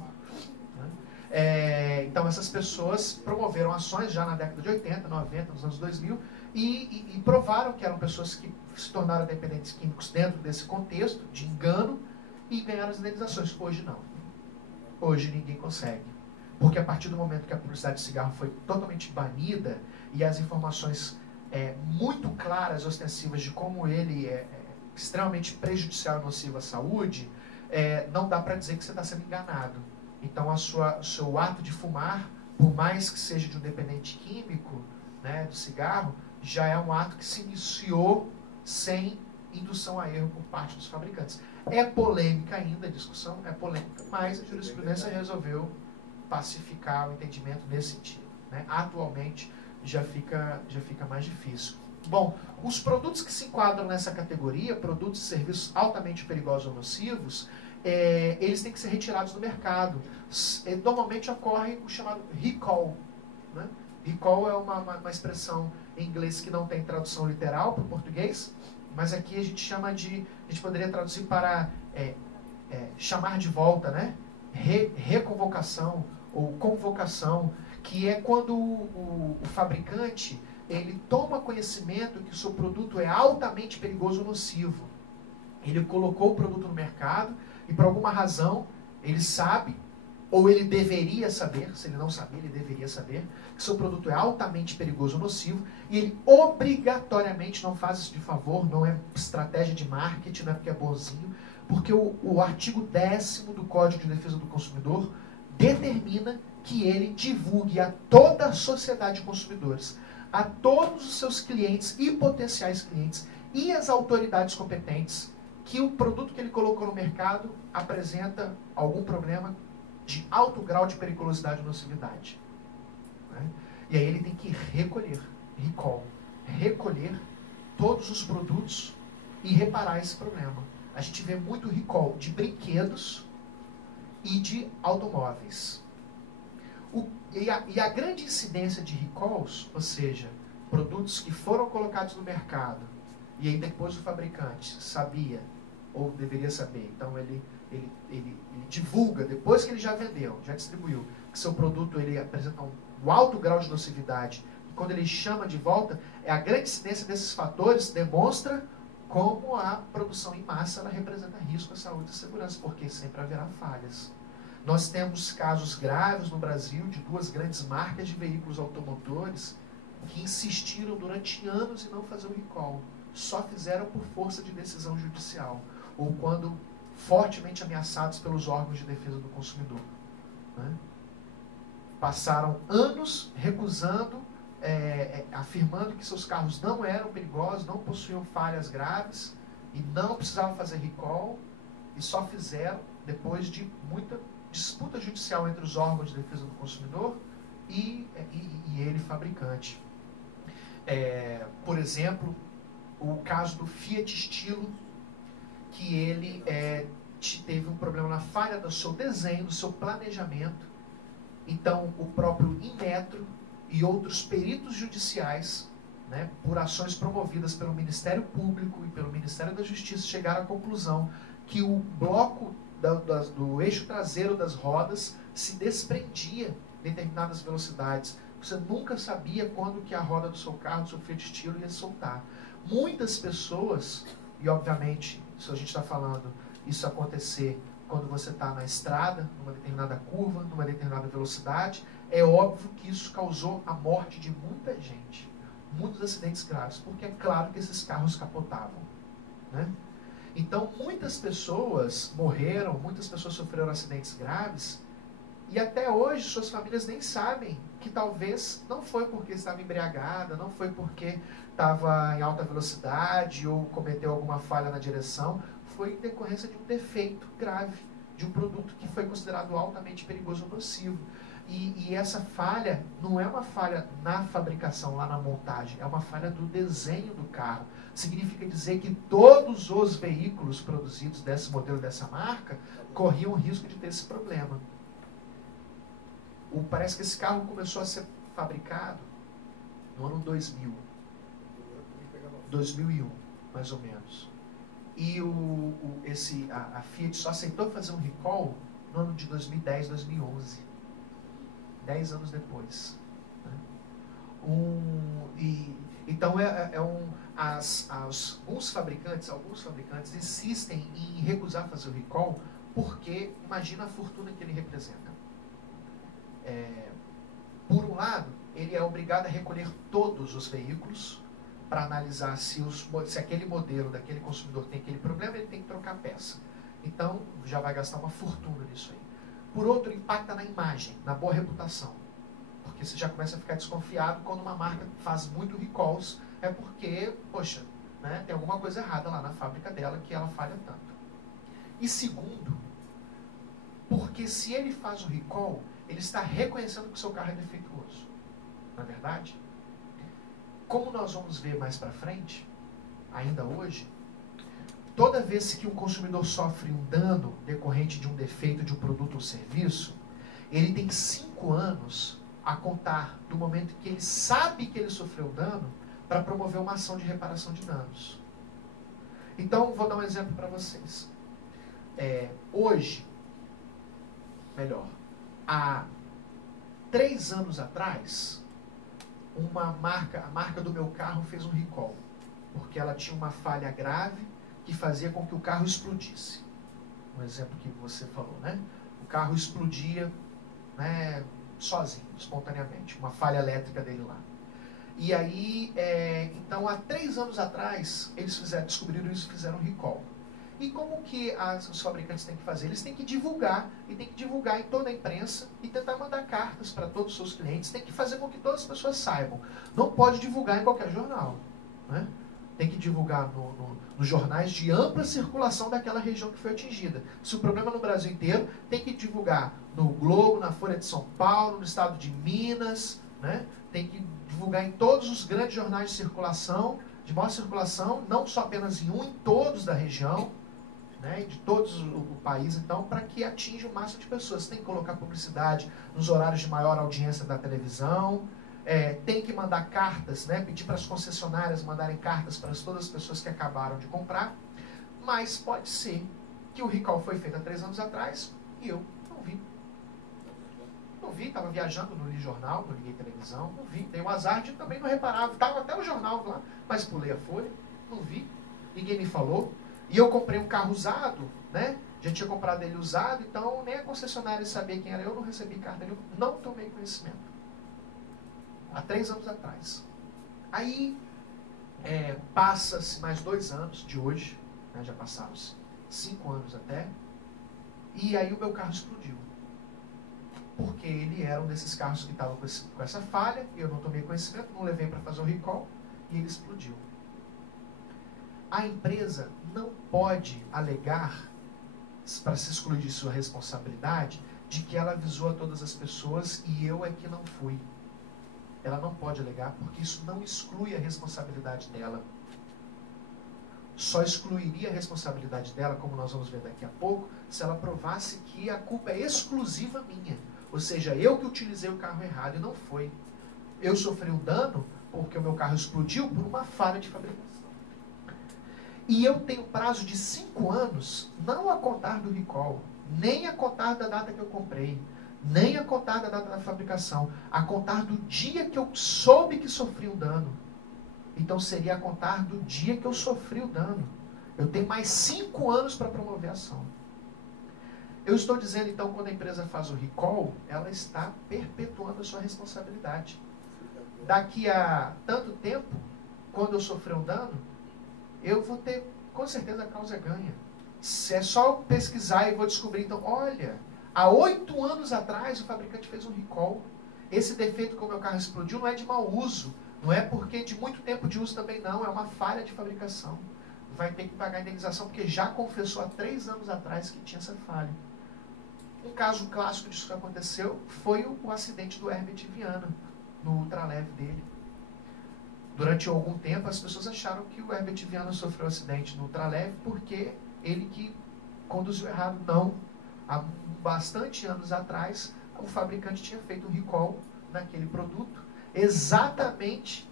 Né? Então essas pessoas promoveram ações já na década de 80, 90, nos anos 2000, e provaram que eram pessoas que se tornaram dependentes químicos dentro desse contexto de engano e ganharam as indenizações. Hoje não. Hoje ninguém consegue. Porque a partir do momento que a publicidade de cigarro foi totalmente banida e as informações muito claras, ostensivas de como ele é extremamente prejudicial e nocivo à saúde, não dá para dizer que você está sendo enganado. Então o seu ato de fumar, por mais que seja de um dependente químico, né, do cigarro, já é um ato que se iniciou sem indução a erro por parte dos fabricantes. É polêmica ainda, a discussão é polêmica, mas a jurisprudência resolveu pacificar o entendimento nesse sentido. Né? Atualmente já fica mais difícil. Bom, os produtos que se enquadram nessa categoria, produtos e serviços altamente perigosos ou nocivos, eles têm que ser retirados do mercado. Normalmente ocorre o chamado recall. Né? Recall é uma expressão em inglês que não tem tradução literal para o português, mas aqui a gente poderia traduzir para chamar de volta, né? Reconvocação ou convocação, que é quando o fabricante ele toma conhecimento que o seu produto é altamente perigoso ou nocivo. Ele colocou o produto no mercado e por alguma razão ele sabe, ou ele deveria saber, se ele não sabia, ele deveria saber, que seu produto é altamente perigoso ou nocivo, e ele obrigatoriamente não faz isso de favor, não é estratégia de marketing, não é porque é bonzinho, porque o artigo 10º do Código de Defesa do Consumidor determina que ele divulgue a toda a sociedade de consumidores, a todos os seus clientes e potenciais clientes e as autoridades competentes que o produto que ele colocou no mercado apresenta algum problema de alto grau de periculosidade e nocividade. Né? E aí ele tem que recolher todos os produtos e reparar esse problema. A gente vê muito recall de brinquedos e de automóveis. E a grande incidência de recalls, ou seja, produtos que foram colocados no mercado e aí depois o fabricante sabia ou deveria saber, então ele divulga, depois que ele já vendeu, já distribuiu, que seu produto ele apresenta um alto grau de nocividade, e quando ele chama de volta, a grande incidência desses fatores demonstra como a produção em massa ela representa risco à saúde e segurança, porque sempre haverá falhas. Nós temos casos graves no Brasil de duas grandes marcas de veículos automotores que insistiram durante anos em não fazer o recall. Só fizeram por força de decisão judicial, ou quando fortemente ameaçados pelos órgãos de defesa do consumidor. Né? Passaram anos recusando, afirmando que seus carros não eram perigosos, não possuíam falhas graves e não precisavam fazer recall, e só fizeram depois de muita disputa judicial entre os órgãos de defesa do consumidor e ele, fabricante. Por exemplo, o caso do Fiat Stilo, que ele teve um problema na falha do seu desenho, do seu planejamento. Então, o próprio Inmetro e outros peritos judiciais, né, por ações promovidas pelo Ministério Público e pelo Ministério da Justiça, chegaram à conclusão que o bloco do eixo traseiro das rodas se desprendia em determinadas velocidades. Você nunca sabia quando que a roda do seu carro, do seu Fiat Stilo, ia soltar. Muitas pessoas, e obviamente, se a gente está falando isso acontecer quando você está na estrada, numa determinada curva, numa determinada velocidade, é óbvio que isso causou a morte de muita gente. Muitos acidentes graves, porque é claro que esses carros capotavam, né? Então, muitas pessoas morreram, muitas pessoas sofreram acidentes graves, e até hoje suas famílias nem sabem que talvez não foi porque estava embriagada, não foi porque estava em alta velocidade ou cometeu alguma falha na direção, foi em decorrência de um defeito grave, de um produto que foi considerado altamente perigoso ou nocivo. E essa falha não é uma falha na fabricação, lá na montagem, é uma falha do desenho do carro. Significa dizer que todos os veículos produzidos desse modelo, dessa marca, corriam o risco de ter esse problema. Parece que esse carro começou a ser fabricado no ano 2000. 2001, mais ou menos. E a Fiat só aceitou fazer um recall no ano de 2010, 2011. 10 anos depois. Né? Então, alguns fabricantes insistem em recusar fazer o recall porque imagina a fortuna que ele representa. Por um lado, ele é obrigado a recolher todos os veículos para analisar se aquele modelo daquele consumidor tem aquele problema, ele tem que trocar a peça. Então, já vai gastar uma fortuna nisso aí. Por outro, impacta na imagem, na boa reputação. Porque você já começa a ficar desconfiado quando uma marca faz muito recalls, é porque, poxa, né, tem alguma coisa errada lá na fábrica dela que ela falha tanto. E segundo, porque se ele faz o recall, ele está reconhecendo que o seu carro é defeituoso. Não é verdade? Como nós vamos ver mais para frente, ainda hoje, toda vez que um consumidor sofre um dano decorrente de um defeito de um produto ou serviço, ele tem 5 anos a contar do momento que ele sabe que ele sofreu dano para promover uma ação de reparação de danos. Então, vou dar um exemplo para vocês. Hoje, há 3 anos atrás, a marca do meu carro fez um recall, porque ela tinha uma falha grave que fazia com que o carro explodisse. Um exemplo que você falou, né? O carro explodia, né, sozinho, espontaneamente, uma falha elétrica dele lá. E aí, então, há 3 anos atrás, eles descobriram isso e fizeram um recall. E como que os fabricantes têm que fazer? Eles têm que divulgar, e têm que divulgar em toda a imprensa, e tentar mandar cartas para todos os seus clientes, tem que fazer com que todas as pessoas saibam. Não pode divulgar em qualquer jornal, né? Tem que divulgar nos jornais de ampla circulação daquela região que foi atingida. Se o problema é no Brasil inteiro, tem que divulgar no Globo, na Folha de São Paulo, no estado de Minas, né? Tem que divulgar em todos os grandes jornais de circulação, de maior circulação, não só apenas em todos da região, né, de todos o país, então, para que atinja o máximo de pessoas. Tem que colocar publicidade nos horários de maior audiência da televisão, tem que mandar cartas, né, pedir para as concessionárias mandarem cartas para todas as pessoas que acabaram de comprar, mas pode ser que o recall foi feito há 3 anos atrás e eu não vi. Não vi, estava viajando, não li jornal, não liguei televisão, não vi. Dei um azar de também não reparava, estava até o jornal lá, mas pulei a folha, não vi, ninguém me falou. E eu comprei um carro usado, né? Já tinha comprado ele usado, então nem a concessionária sabia quem era eu, não recebi carta nenhuma, não tomei conhecimento. Há 3 anos atrás. Aí, passa-se mais 2 anos de hoje, né? Já passaram-se 5 anos até, e aí o meu carro explodiu. Porque ele era um desses carros que estava com essa falha, eu não tomei conhecimento, não levei para fazer o recall, e ele explodiu. A empresa não pode alegar, para se excluir de sua responsabilidade, de que ela avisou a todas as pessoas e eu é que não fui. Ela não pode alegar, porque isso não exclui a responsabilidade dela. só excluiria a responsabilidade dela, como nós vamos ver daqui a pouco, se ela provasse que a culpa é exclusiva minha. Ou seja, eu que utilizei o carro errado e não foi. Eu sofri um dano porque o meu carro explodiu por uma falha de fabricação. E eu tenho prazo de 5 anos, não a contar do recall, nem a contar da data que eu comprei, nem a contar da data da fabricação, a contar do dia que eu soube que sofri um dano. Então seria a contar do dia que eu sofri o dano. Eu tenho mais 5 anos para promover a ação. Eu estou dizendo, então, quando a empresa faz o recall, ela está perpetuando a sua responsabilidade. Daqui a tanto tempo, quando eu sofrer um dano, eu vou ter, com certeza, a causa ganha. Se é só pesquisar e vou descobrir, então, olha, há 8 anos atrás o fabricante fez um recall. Esse defeito que o meu carro explodiu não é de mau uso, não é porque de muito tempo de uso também não, é uma falha de fabricação. Vai ter que pagar a indenização porque já confessou há 3 anos atrás que tinha essa falha. Um caso clássico disso que aconteceu foi o acidente do Herbert Viana, no ultraleve dele. Durante algum tempo, as pessoas acharam que o Herbert Viana sofreu um acidente no ultraleve porque ele que conduziu errado. Não. Há bastante anos atrás, o fabricante tinha feito um recall naquele produto, exatamente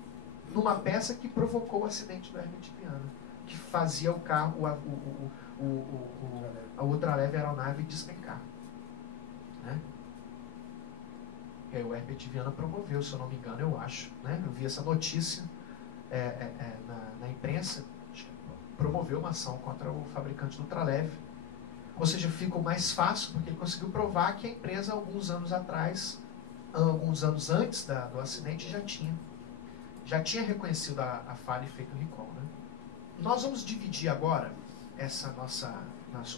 numa peça que provocou o acidente do Herbert Viana, que fazia o carro, a ultraleve aeronave despencar. Né? E aí o Herbert Viana promoveu, se eu não me engano, eu acho. Né? Eu vi essa notícia na imprensa, promoveu uma ação contra o fabricante do ultraleve. Ou seja, ficou mais fácil, porque ele conseguiu provar que a empresa, alguns anos atrás, alguns anos antes do acidente, já tinha reconhecido a falha e feito o recall. Né? Nós vamos dividir agora o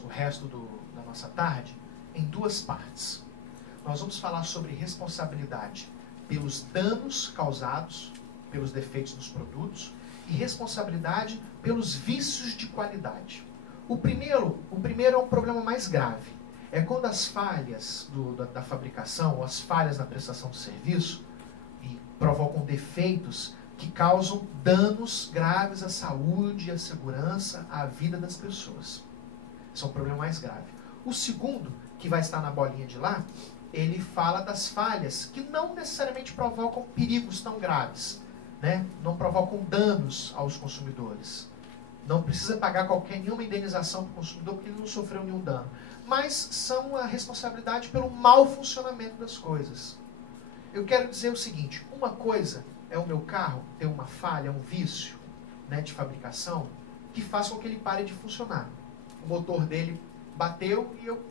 resto da nossa tarde em 2 partes. Nós vamos falar sobre responsabilidade pelos danos causados pelos defeitos dos produtos e responsabilidade pelos vícios de qualidade. O primeiro é um problema mais grave. É quando as falhas da fabricação ou as falhas na prestação de serviço provocam defeitos que causam danos graves à saúde, à segurança, à vida das pessoas. Esse é um problema mais grave. O segundo, que vai estar na bolinha de lá, ele fala das falhas que não necessariamente provocam perigos tão graves, né? Não provocam danos aos consumidores. Não precisa pagar nenhuma indenização para o consumidor porque ele não sofreu nenhum dano. Mas são a responsabilidade pelo mau funcionamento das coisas. Eu quero dizer o seguinte, uma coisa é o meu carro ter uma falha, um vício, né, de fabricação, que faz com que ele pare de funcionar. O motor dele bateu e eu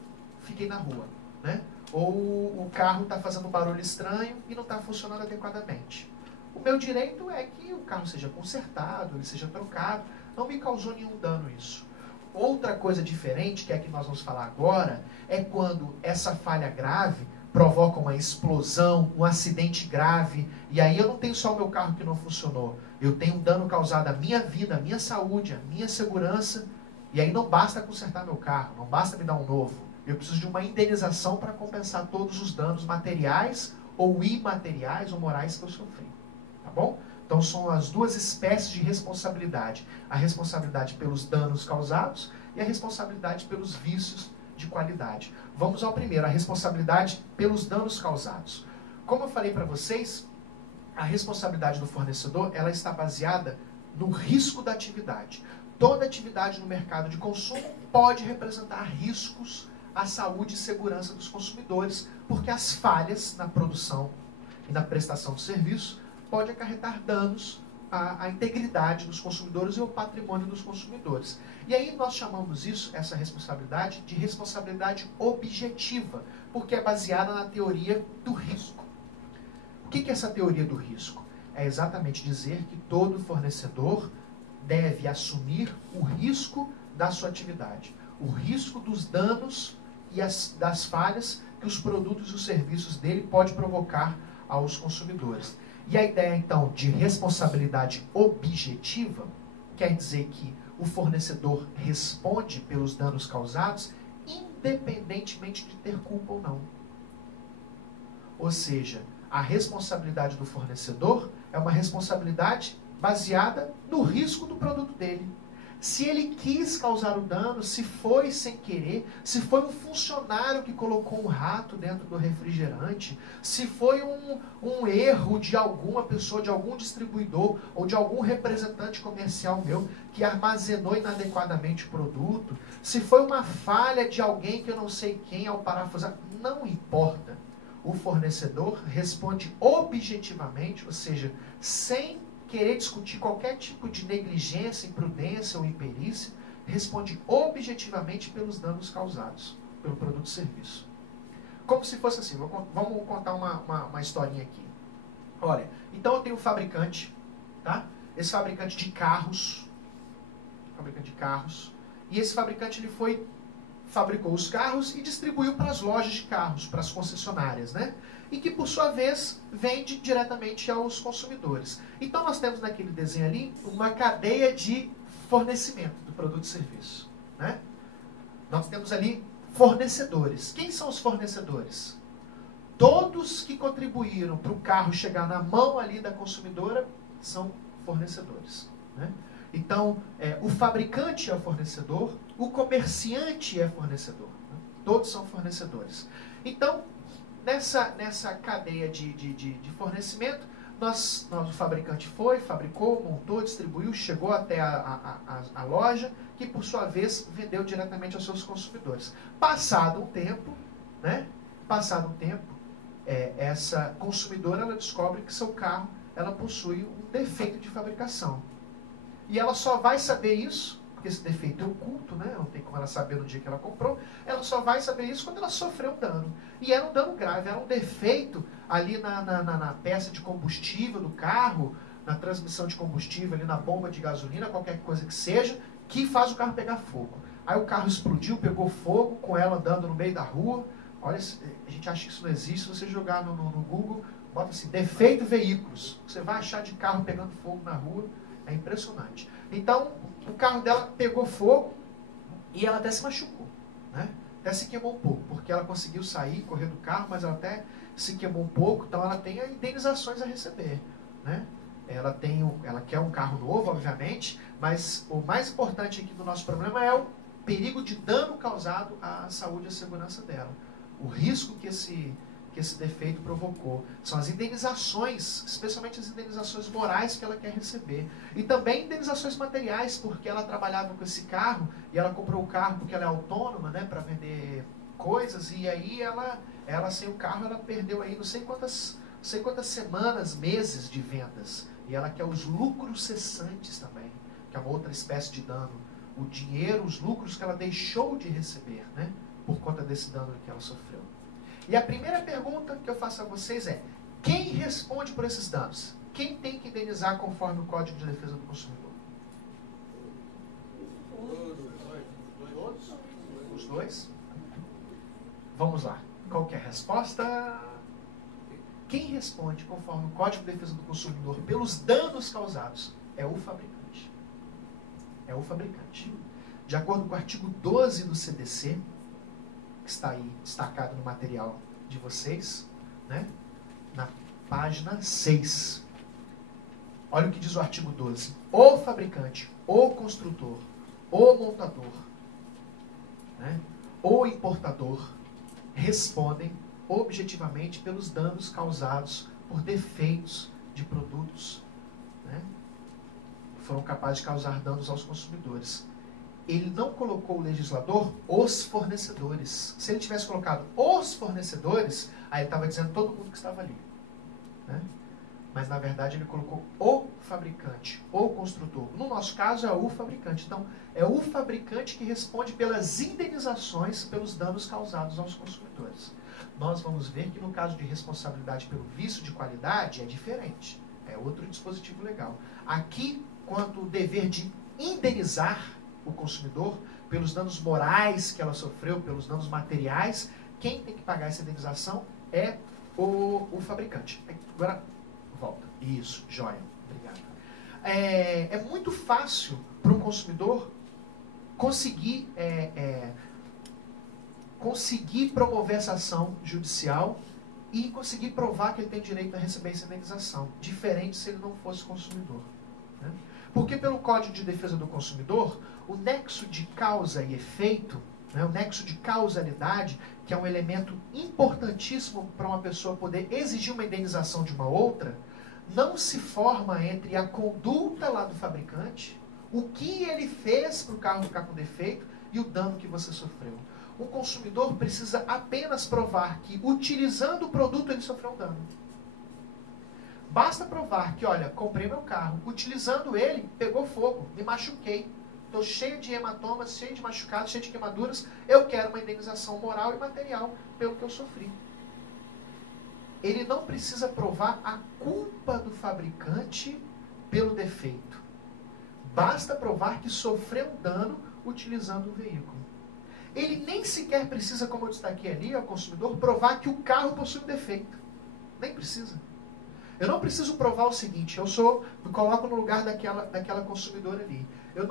fiquei na rua. Né? Ou o carro está fazendo um barulho estranho e não está funcionando adequadamente. O meu direito é que o carro seja consertado, ele seja trocado. Não me causou nenhum dano isso. Outra coisa diferente, que é a que nós vamos falar agora, é quando essa falha grave provoca uma explosão, um acidente grave, e aí eu não tenho só o meu carro que não funcionou, eu tenho um dano causado à minha vida, à minha saúde, à minha segurança, e aí não basta consertar meu carro, não basta me dar um novo, eu preciso de uma indenização para compensar todos os danos materiais ou imateriais ou morais que eu sofri. Tá bom? Então são as 2 espécies de responsabilidade. A responsabilidade pelos danos causados e a responsabilidade pelos vícios de qualidade. Vamos ao primeiro, a responsabilidade pelos danos causados. Como eu falei para vocês, a responsabilidade do fornecedor ela está baseada no risco da atividade. Toda atividade no mercado de consumo pode representar riscos à saúde e segurança dos consumidores, porque as falhas na produção e na prestação de serviço podem acarretar danos à integridade dos consumidores e ao patrimônio dos consumidores. E aí nós chamamos essa responsabilidade de responsabilidade objetiva, porque é baseada na teoria do risco. O que é essa teoria do risco? É exatamente dizer que todo fornecedor deve assumir o risco da sua atividade, o risco dos danos e das falhas que os produtos e os serviços dele podem provocar aos consumidores. E a ideia, então, de responsabilidade objetiva quer dizer que o fornecedor responde pelos danos causados independentemente de ter culpa ou não. Ou seja, a responsabilidade do fornecedor é uma responsabilidade baseada no risco do produto dele. se ele quis causar o dano, se foi sem querer, se foi um funcionário que colocou um rato dentro do refrigerante, se foi um erro de alguma pessoa, de algum distribuidor ou de algum representante comercial meu que armazenou inadequadamente o produto, se foi uma falha de alguém que eu não sei quem ao parafusar, não importa. O fornecedor responde objetivamente, ou seja, sem querer discutir qualquer tipo de negligência, imprudência ou imperícia, responde objetivamente pelos danos causados pelo produto ou serviço. Como se fosse assim, vamos contar uma historinha aqui. Olha, então eu tenho um fabricante, tá? Esse fabricante de carros, e esse fabricante ele fabricou os carros e distribuiu para as lojas de carros, para as concessionárias, né? E que, por sua vez, vende diretamente aos consumidores. Então, nós temos naquele desenho ali uma cadeia de fornecimento do produto e serviço, né? Nós temos ali fornecedores. Quem são os fornecedores? Todos que contribuíram para o carro chegar na mão ali da consumidora são fornecedores, né? Então, o fabricante é o fornecedor, o comerciante é fornecedor, né? Todos são fornecedores. Então, nessa cadeia de fornecimento, o fabricante fabricou, montou, distribuiu, chegou até a loja, que por sua vez vendeu diretamente aos seus consumidores. Passado um tempo, essa consumidora ela descobre que seu carro ela possui um defeito de fabricação. E ela só vai saber isso, porque esse defeito é oculto, né? Não tem como ela saber no dia que ela comprou. Ela só vai saber isso quando ela sofreu um dano. E era um dano grave, era um defeito ali na peça de combustível do carro, na transmissão de combustível, ali na bomba de gasolina, qualquer coisa que seja, que faz o carro pegar fogo. Aí o carro explodiu, pegou fogo, com ela andando no meio da rua. Olha, a gente acha que isso não existe. Se você jogar no Google, bota assim, defeito veículos. Você vai achar de carro pegando fogo na rua. É impressionante. Então, o carro dela pegou fogo e ela até se machucou, né? Até se queimou um pouco, porque ela conseguiu sair, correr do carro, mas ela até se queimou um pouco, então ela tem indenizações a receber, né? Ela quer um carro novo, obviamente, mas o mais importante aqui do nosso problema é o perigo de dano causado à saúde e à segurança dela. O risco que esse defeito provocou. São as indenizações, especialmente as indenizações morais que ela quer receber. E também indenizações materiais, porque ela trabalhava com esse carro, e ela comprou o carro porque ela é autônoma, né, para vender coisas, e aí ela sem o carro, ela perdeu aí não sei quantas semanas, meses de vendas. E ela quer os lucros cessantes também, que é uma outra espécie de dano. O dinheiro, os lucros que ela deixou de receber, né, por conta desse dano que ela sofreu. E a primeira pergunta que eu faço a vocês é: quem responde por esses danos? Quem tem que indenizar conforme o Código de Defesa do Consumidor? Todos? Os dois? Vamos lá. Qual que é a resposta? Quem responde conforme o Código de Defesa do Consumidor pelos danos causados é o fabricante. É o fabricante. De acordo com o artigo 12 do CDC, que está aí destacado no material de vocês, né? Na página 6. Olha o que diz o artigo 12. O fabricante, o construtor, o montador, né? O importador respondem objetivamente pelos danos causados por defeitos de produtos, né? Que foram capazes de causar danos aos consumidores. Ele não colocou o legislador os fornecedores. Se ele tivesse colocado os fornecedores, aí ele estava dizendo todo mundo que estava ali, né? Mas na verdade ele colocou o fabricante, o construtor. No nosso caso é o fabricante. Então é o fabricante que responde pelas indenizações pelos danos causados aos consumidores. Nós vamos ver que no caso de responsabilidade pelo vício de qualidade é diferente. É outro dispositivo legal. Aqui, quanto o dever de indenizar o consumidor pelos danos morais que ela sofreu, pelos danos materiais, quem tem que pagar essa indenização é o fabricante. Agora, volta. Isso, joia. Obrigado. É muito fácil para um consumidor conseguir promover essa ação judicial e conseguir provar que ele tem direito a receber essa indenização, diferente se ele não fosse consumidor. Né? Porque pelo Código de Defesa do Consumidor, o nexo de causa e efeito, né, o nexo de causalidade, que é um elemento importantíssimo para uma pessoa poder exigir uma indenização de uma outra, não se forma entre a conduta lá do fabricante, o que ele fez para o carro ficar com defeito e o dano que você sofreu. O consumidor precisa apenas provar que, utilizando o produto, ele sofreu um dano. Basta provar que, olha, comprei meu carro, utilizando ele, pegou fogo, me machuquei, estou cheio de hematomas, cheio de machucados, cheio de queimaduras, eu quero uma indenização moral e material pelo que eu sofri. Ele não precisa provar a culpa do fabricante pelo defeito. Basta provar que sofreu um dano utilizando o veículo. Ele nem sequer precisa, como eu destaquei ali, ao consumidor, provar que o carro possui um defeito. Nem precisa. Eu não preciso provar o seguinte, me coloco no lugar daquela consumidora ali. Eu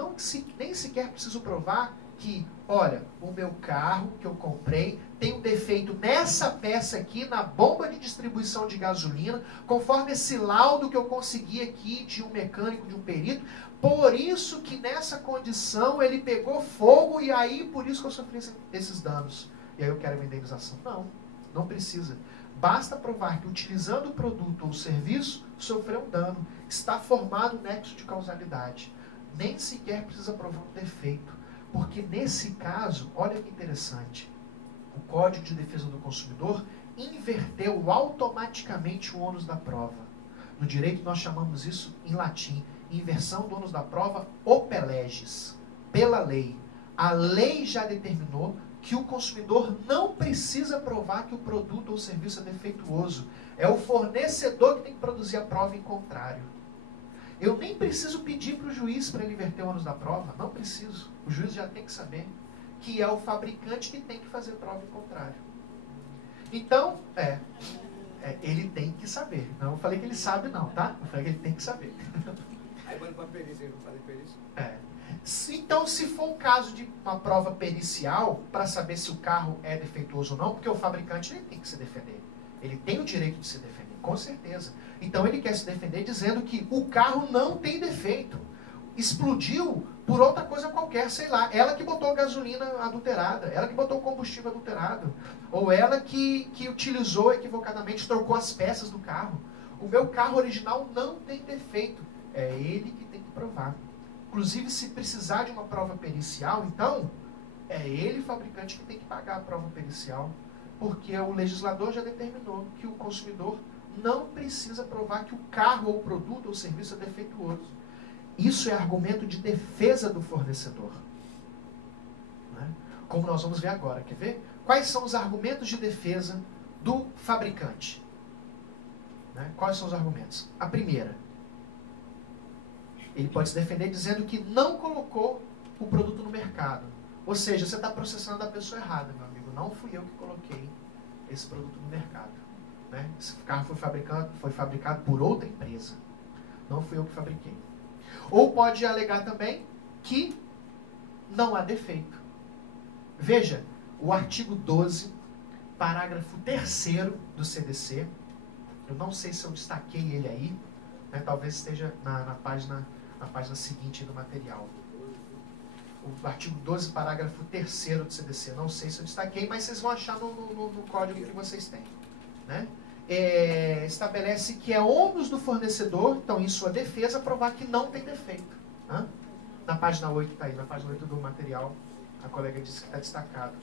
nem sequer preciso provar que, olha, o meu carro que eu comprei tem um defeito nessa peça aqui, na bomba de distribuição de gasolina, conforme esse laudo que eu consegui aqui de um mecânico, de um perito, por isso que nessa condição ele pegou fogo e aí por isso que eu sofri esses danos. E aí eu quero uma indenização. Não, não precisa. Basta provar que utilizando o produto ou o serviço sofreu um dano, está formado o nexo de causalidade. Nem sequer precisa provar um defeito. Porque nesse caso, olha que interessante, o Código de Defesa do Consumidor inverteu automaticamente o ônus da prova. No direito nós chamamos isso em latim, inversão do ônus da prova ope legis, pela lei. A lei já determinou que o consumidor não precisa provar que o produto ou serviço é defeituoso. É o fornecedor que tem que produzir a prova em contrário. Eu nem preciso pedir para o juiz para ele inverter o ônus da prova. Não preciso. O juiz já tem que saber que é o fabricante que tem que fazer prova em contrário. Então, ele tem que saber. Não, eu falei que ele sabe não, tá? Eu falei que ele tem que saber. Aí manda para perícia, eu vou fazer perícia. Então, se for um caso de uma prova pericial, para saber se o carro é defeituoso ou não, porque o fabricante ele tem que se defender. Ele tem o direito de se defender, com certeza. Então, ele quer se defender dizendo que o carro não tem defeito. Explodiu por outra coisa qualquer, sei lá. Ela que botou gasolina adulterada, ela que botou combustível adulterado, ou ela que utilizou equivocadamente, trocou as peças do carro. O meu carro original não tem defeito. É ele que tem que provar. Inclusive, se precisar de uma prova pericial, então, é ele, fabricante, que tem que pagar a prova pericial, porque o legislador já determinou que o consumidor não precisa provar que o carro, ou o produto, ou o serviço é defeituoso. Isso é argumento de defesa do fornecedor. Né? Como nós vamos ver agora, quer ver? Quais são os argumentos de defesa do fabricante? Né? Quais são os argumentos? A primeira, ele pode se defender dizendo que não colocou o produto no mercado. Ou seja, você está processando a pessoa errada, meu amigo. Não fui eu que coloquei esse produto no mercado. Né? Esse carro foi fabricado por outra empresa. Não fui eu que fabriquei. Ou pode alegar também que não há defeito. Veja, o artigo 12, parágrafo 3º do CDC, eu não sei se eu destaquei ele aí, né? Talvez esteja na página seguinte do material. O artigo 12, parágrafo 3º do CDC, não sei se eu destaquei, mas vocês vão achar no código que vocês têm. Né? Estabelece que é ônus do fornecedor, então em sua defesa, provar que não tem defeito. Né? Na página 8 está aí, na página 8 do material, a colega disse que está destacado.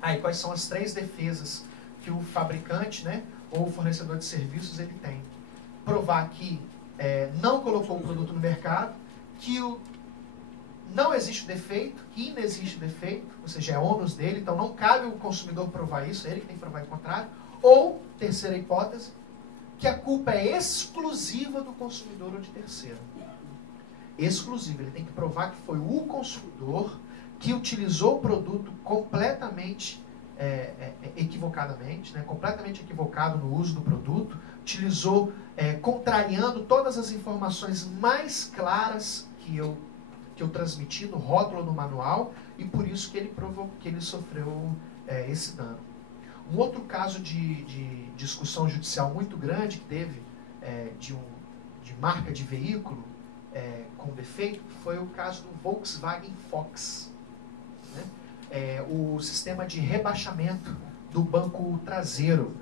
Aí, quais são as 3 defesas que o fabricante, né, ou o fornecedor de serviços ele tem? Provar que não colocou o produto no mercado, que não existe defeito, que inexiste defeito, ou seja, é ônus dele, então não cabe o consumidor provar isso, é ele que tem que provar o contrário. Ou, terceira hipótese, que a culpa é exclusiva do consumidor ou de terceiro. Exclusiva, ele tem que provar que foi o consumidor que utilizou o produto completamente equivocadamente, né, completamente equivocado no uso do produto, utilizou contrariando todas as informações mais claras que eu transmiti no rótulo no manual, e por isso que ele sofreu esse dano. Um outro caso de discussão judicial muito grande que teve de marca de veículo com defeito foi o caso do Volkswagen Fox, né? O sistema de rebaixamento do banco traseiro.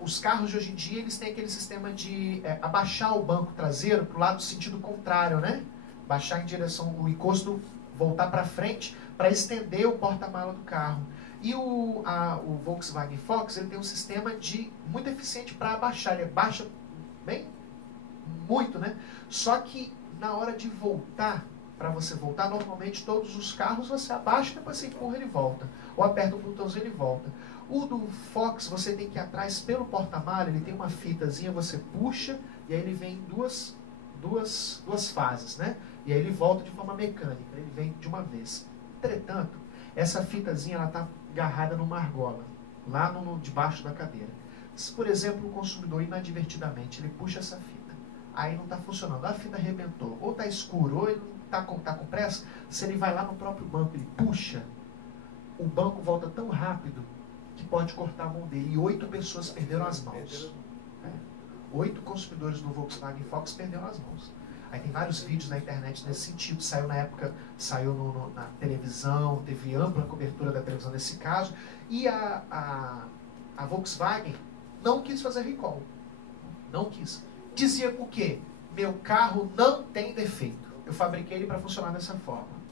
Os carros de hoje em dia eles têm aquele sistema de abaixar o banco traseiro para o lado do sentido contrário, né? Baixar em direção, o encosto voltar para frente para estender o porta-mala do carro. E o Volkswagen Fox ele tem um sistema muito eficiente para abaixar. Ele abaixa bem muito, né? Só que na hora de voltar, para você voltar, normalmente todos os carros você abaixa, depois você empurra ele volta. Ou aperta um botãozinho e ele volta. O do Fox você tem que ir atrás pelo porta-mala, ele tem uma fitazinha, você puxa e aí ele vem em duas fases, né? E aí ele volta de forma mecânica, ele vem de uma vez. Entretanto, essa fitazinha ela está agarrada numa argola, lá debaixo da cadeira. Se, por exemplo, o consumidor inadvertidamente ele puxa essa fita, aí não está funcionando, a fita arrebentou, ou está escuro, ou ele está com pressa, se ele vai lá no próprio banco, ele puxa, o banco volta tão rápido que pode cortar a mão dele. E 8 pessoas perderam as mãos. 8 consumidores do Volkswagen Fox perderam as mãos. Aí tem vários vídeos na internet nesse sentido. Saiu na época, na televisão, teve ampla cobertura da televisão nesse caso. E a Volkswagen não quis fazer recall. Não quis. Dizia o quê? Meu carro não tem defeito. Eu fabriquei ele para funcionar dessa forma.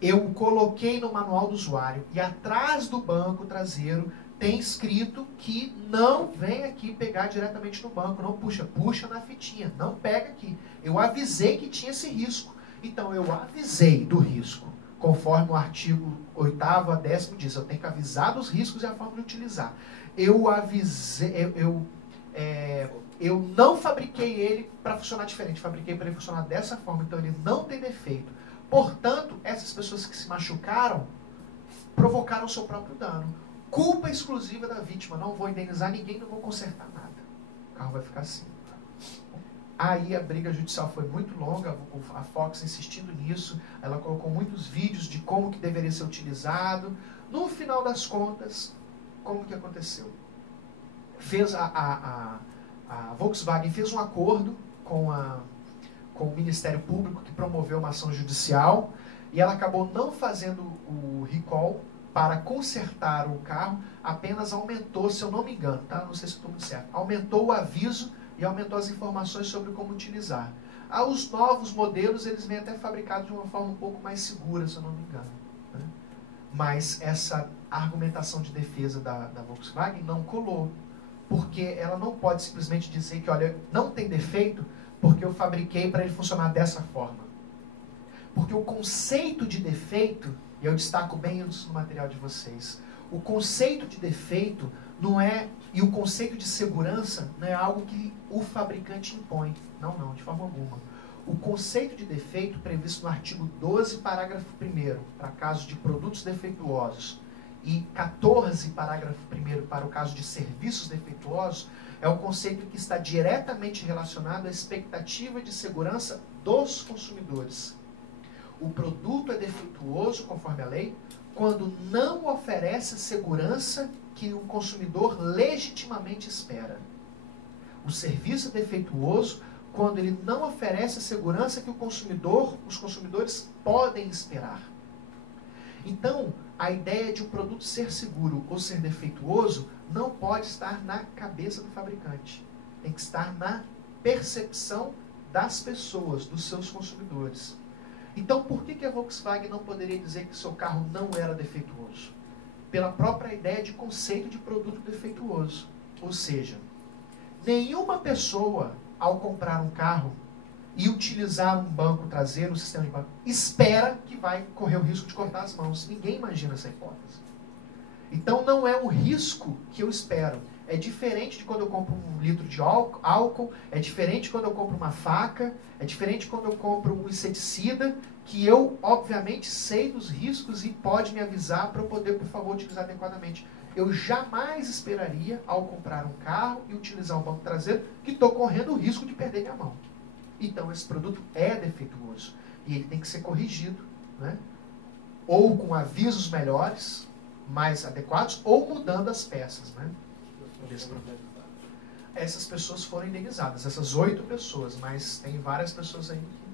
Eu coloquei no manual do usuário e atrás do banco traseiro tem escrito que não vem aqui pegar diretamente no banco, não puxa na fitinha, não pega aqui. Eu avisei que tinha esse risco. Então eu avisei do risco, conforme o artigo 8º a 10º diz, eu tenho que avisar dos riscos e a forma de utilizar. Eu avisei, eu não fabriquei ele para funcionar diferente, fabriquei para ele funcionar dessa forma, então ele não tem defeito. Portanto, essas pessoas que se machucaram provocaram o seu próprio dano. Culpa exclusiva da vítima. Não vou indenizar ninguém, não vou consertar nada. O carro vai ficar assim. Aí a briga judicial foi muito longa, a Fox insistindo nisso, ela colocou muitos vídeos de como que deveria ser utilizado. No final das contas, como que aconteceu? A Volkswagen fez um acordo com o Ministério Público, que promoveu uma ação judicial, e ela acabou não fazendo o recall para consertar o carro, apenas aumentou, se eu não me engano, tá? Não sei se estou muito certo, aumentou o aviso e aumentou as informações sobre como utilizar. Os novos modelos, eles vêm até fabricados de uma forma um pouco mais segura, se eu não me engano, né? Mas essa argumentação de defesa da Volkswagen não colou, porque ela não pode simplesmente dizer que, olha, não tem defeito, porque eu fabriquei para ele funcionar dessa forma. Porque o conceito de defeito, e eu destaco bem isso no material de vocês, o conceito de defeito não é, e o conceito de segurança não é algo que o fabricante impõe. Não, de forma alguma. O conceito de defeito, previsto no artigo 12, parágrafo 1º, para casos de produtos defeituosos, e 14, parágrafo 1º, para o caso de serviços defeituosos, é um conceito que está diretamente relacionado à expectativa de segurança dos consumidores. O produto é defeituoso, conforme a lei, quando não oferece a segurança que o consumidor legitimamente espera. O serviço é defeituoso quando ele não oferece a segurança que os consumidores podem esperar. Então, a ideia de um produto ser seguro ou ser defeituoso não pode estar na cabeça do fabricante. Tem que estar na percepção das pessoas, dos seus consumidores. Então, por que a Volkswagen não poderia dizer que seu carro não era defeituoso? Pela própria ideia de conceito de produto defeituoso. Ou seja, nenhuma pessoa, ao comprar um carro e utilizar um banco traseiro, um sistema de banco, espera que vai correr o risco de cortar as mãos. Ninguém imagina essa hipótese. Então não é um risco que eu espero. É diferente de quando eu compro 1 litro de álcool, é diferente quando eu compro uma faca, é diferente quando eu compro um inseticida, que eu, obviamente, sei dos riscos e pode me avisar para eu poder, por favor, utilizar adequadamente. Eu jamais esperaria, ao comprar um carro e utilizar um banco traseiro, que estou correndo o risco de perder minha mão. Então, esse produto é defeituoso e ele tem que ser corrigido, né? Ou com avisos melhores, mais adequados, ou mudando as peças, né? Essas pessoas foram indenizadas, essas 8 pessoas, mas tem várias pessoas aí que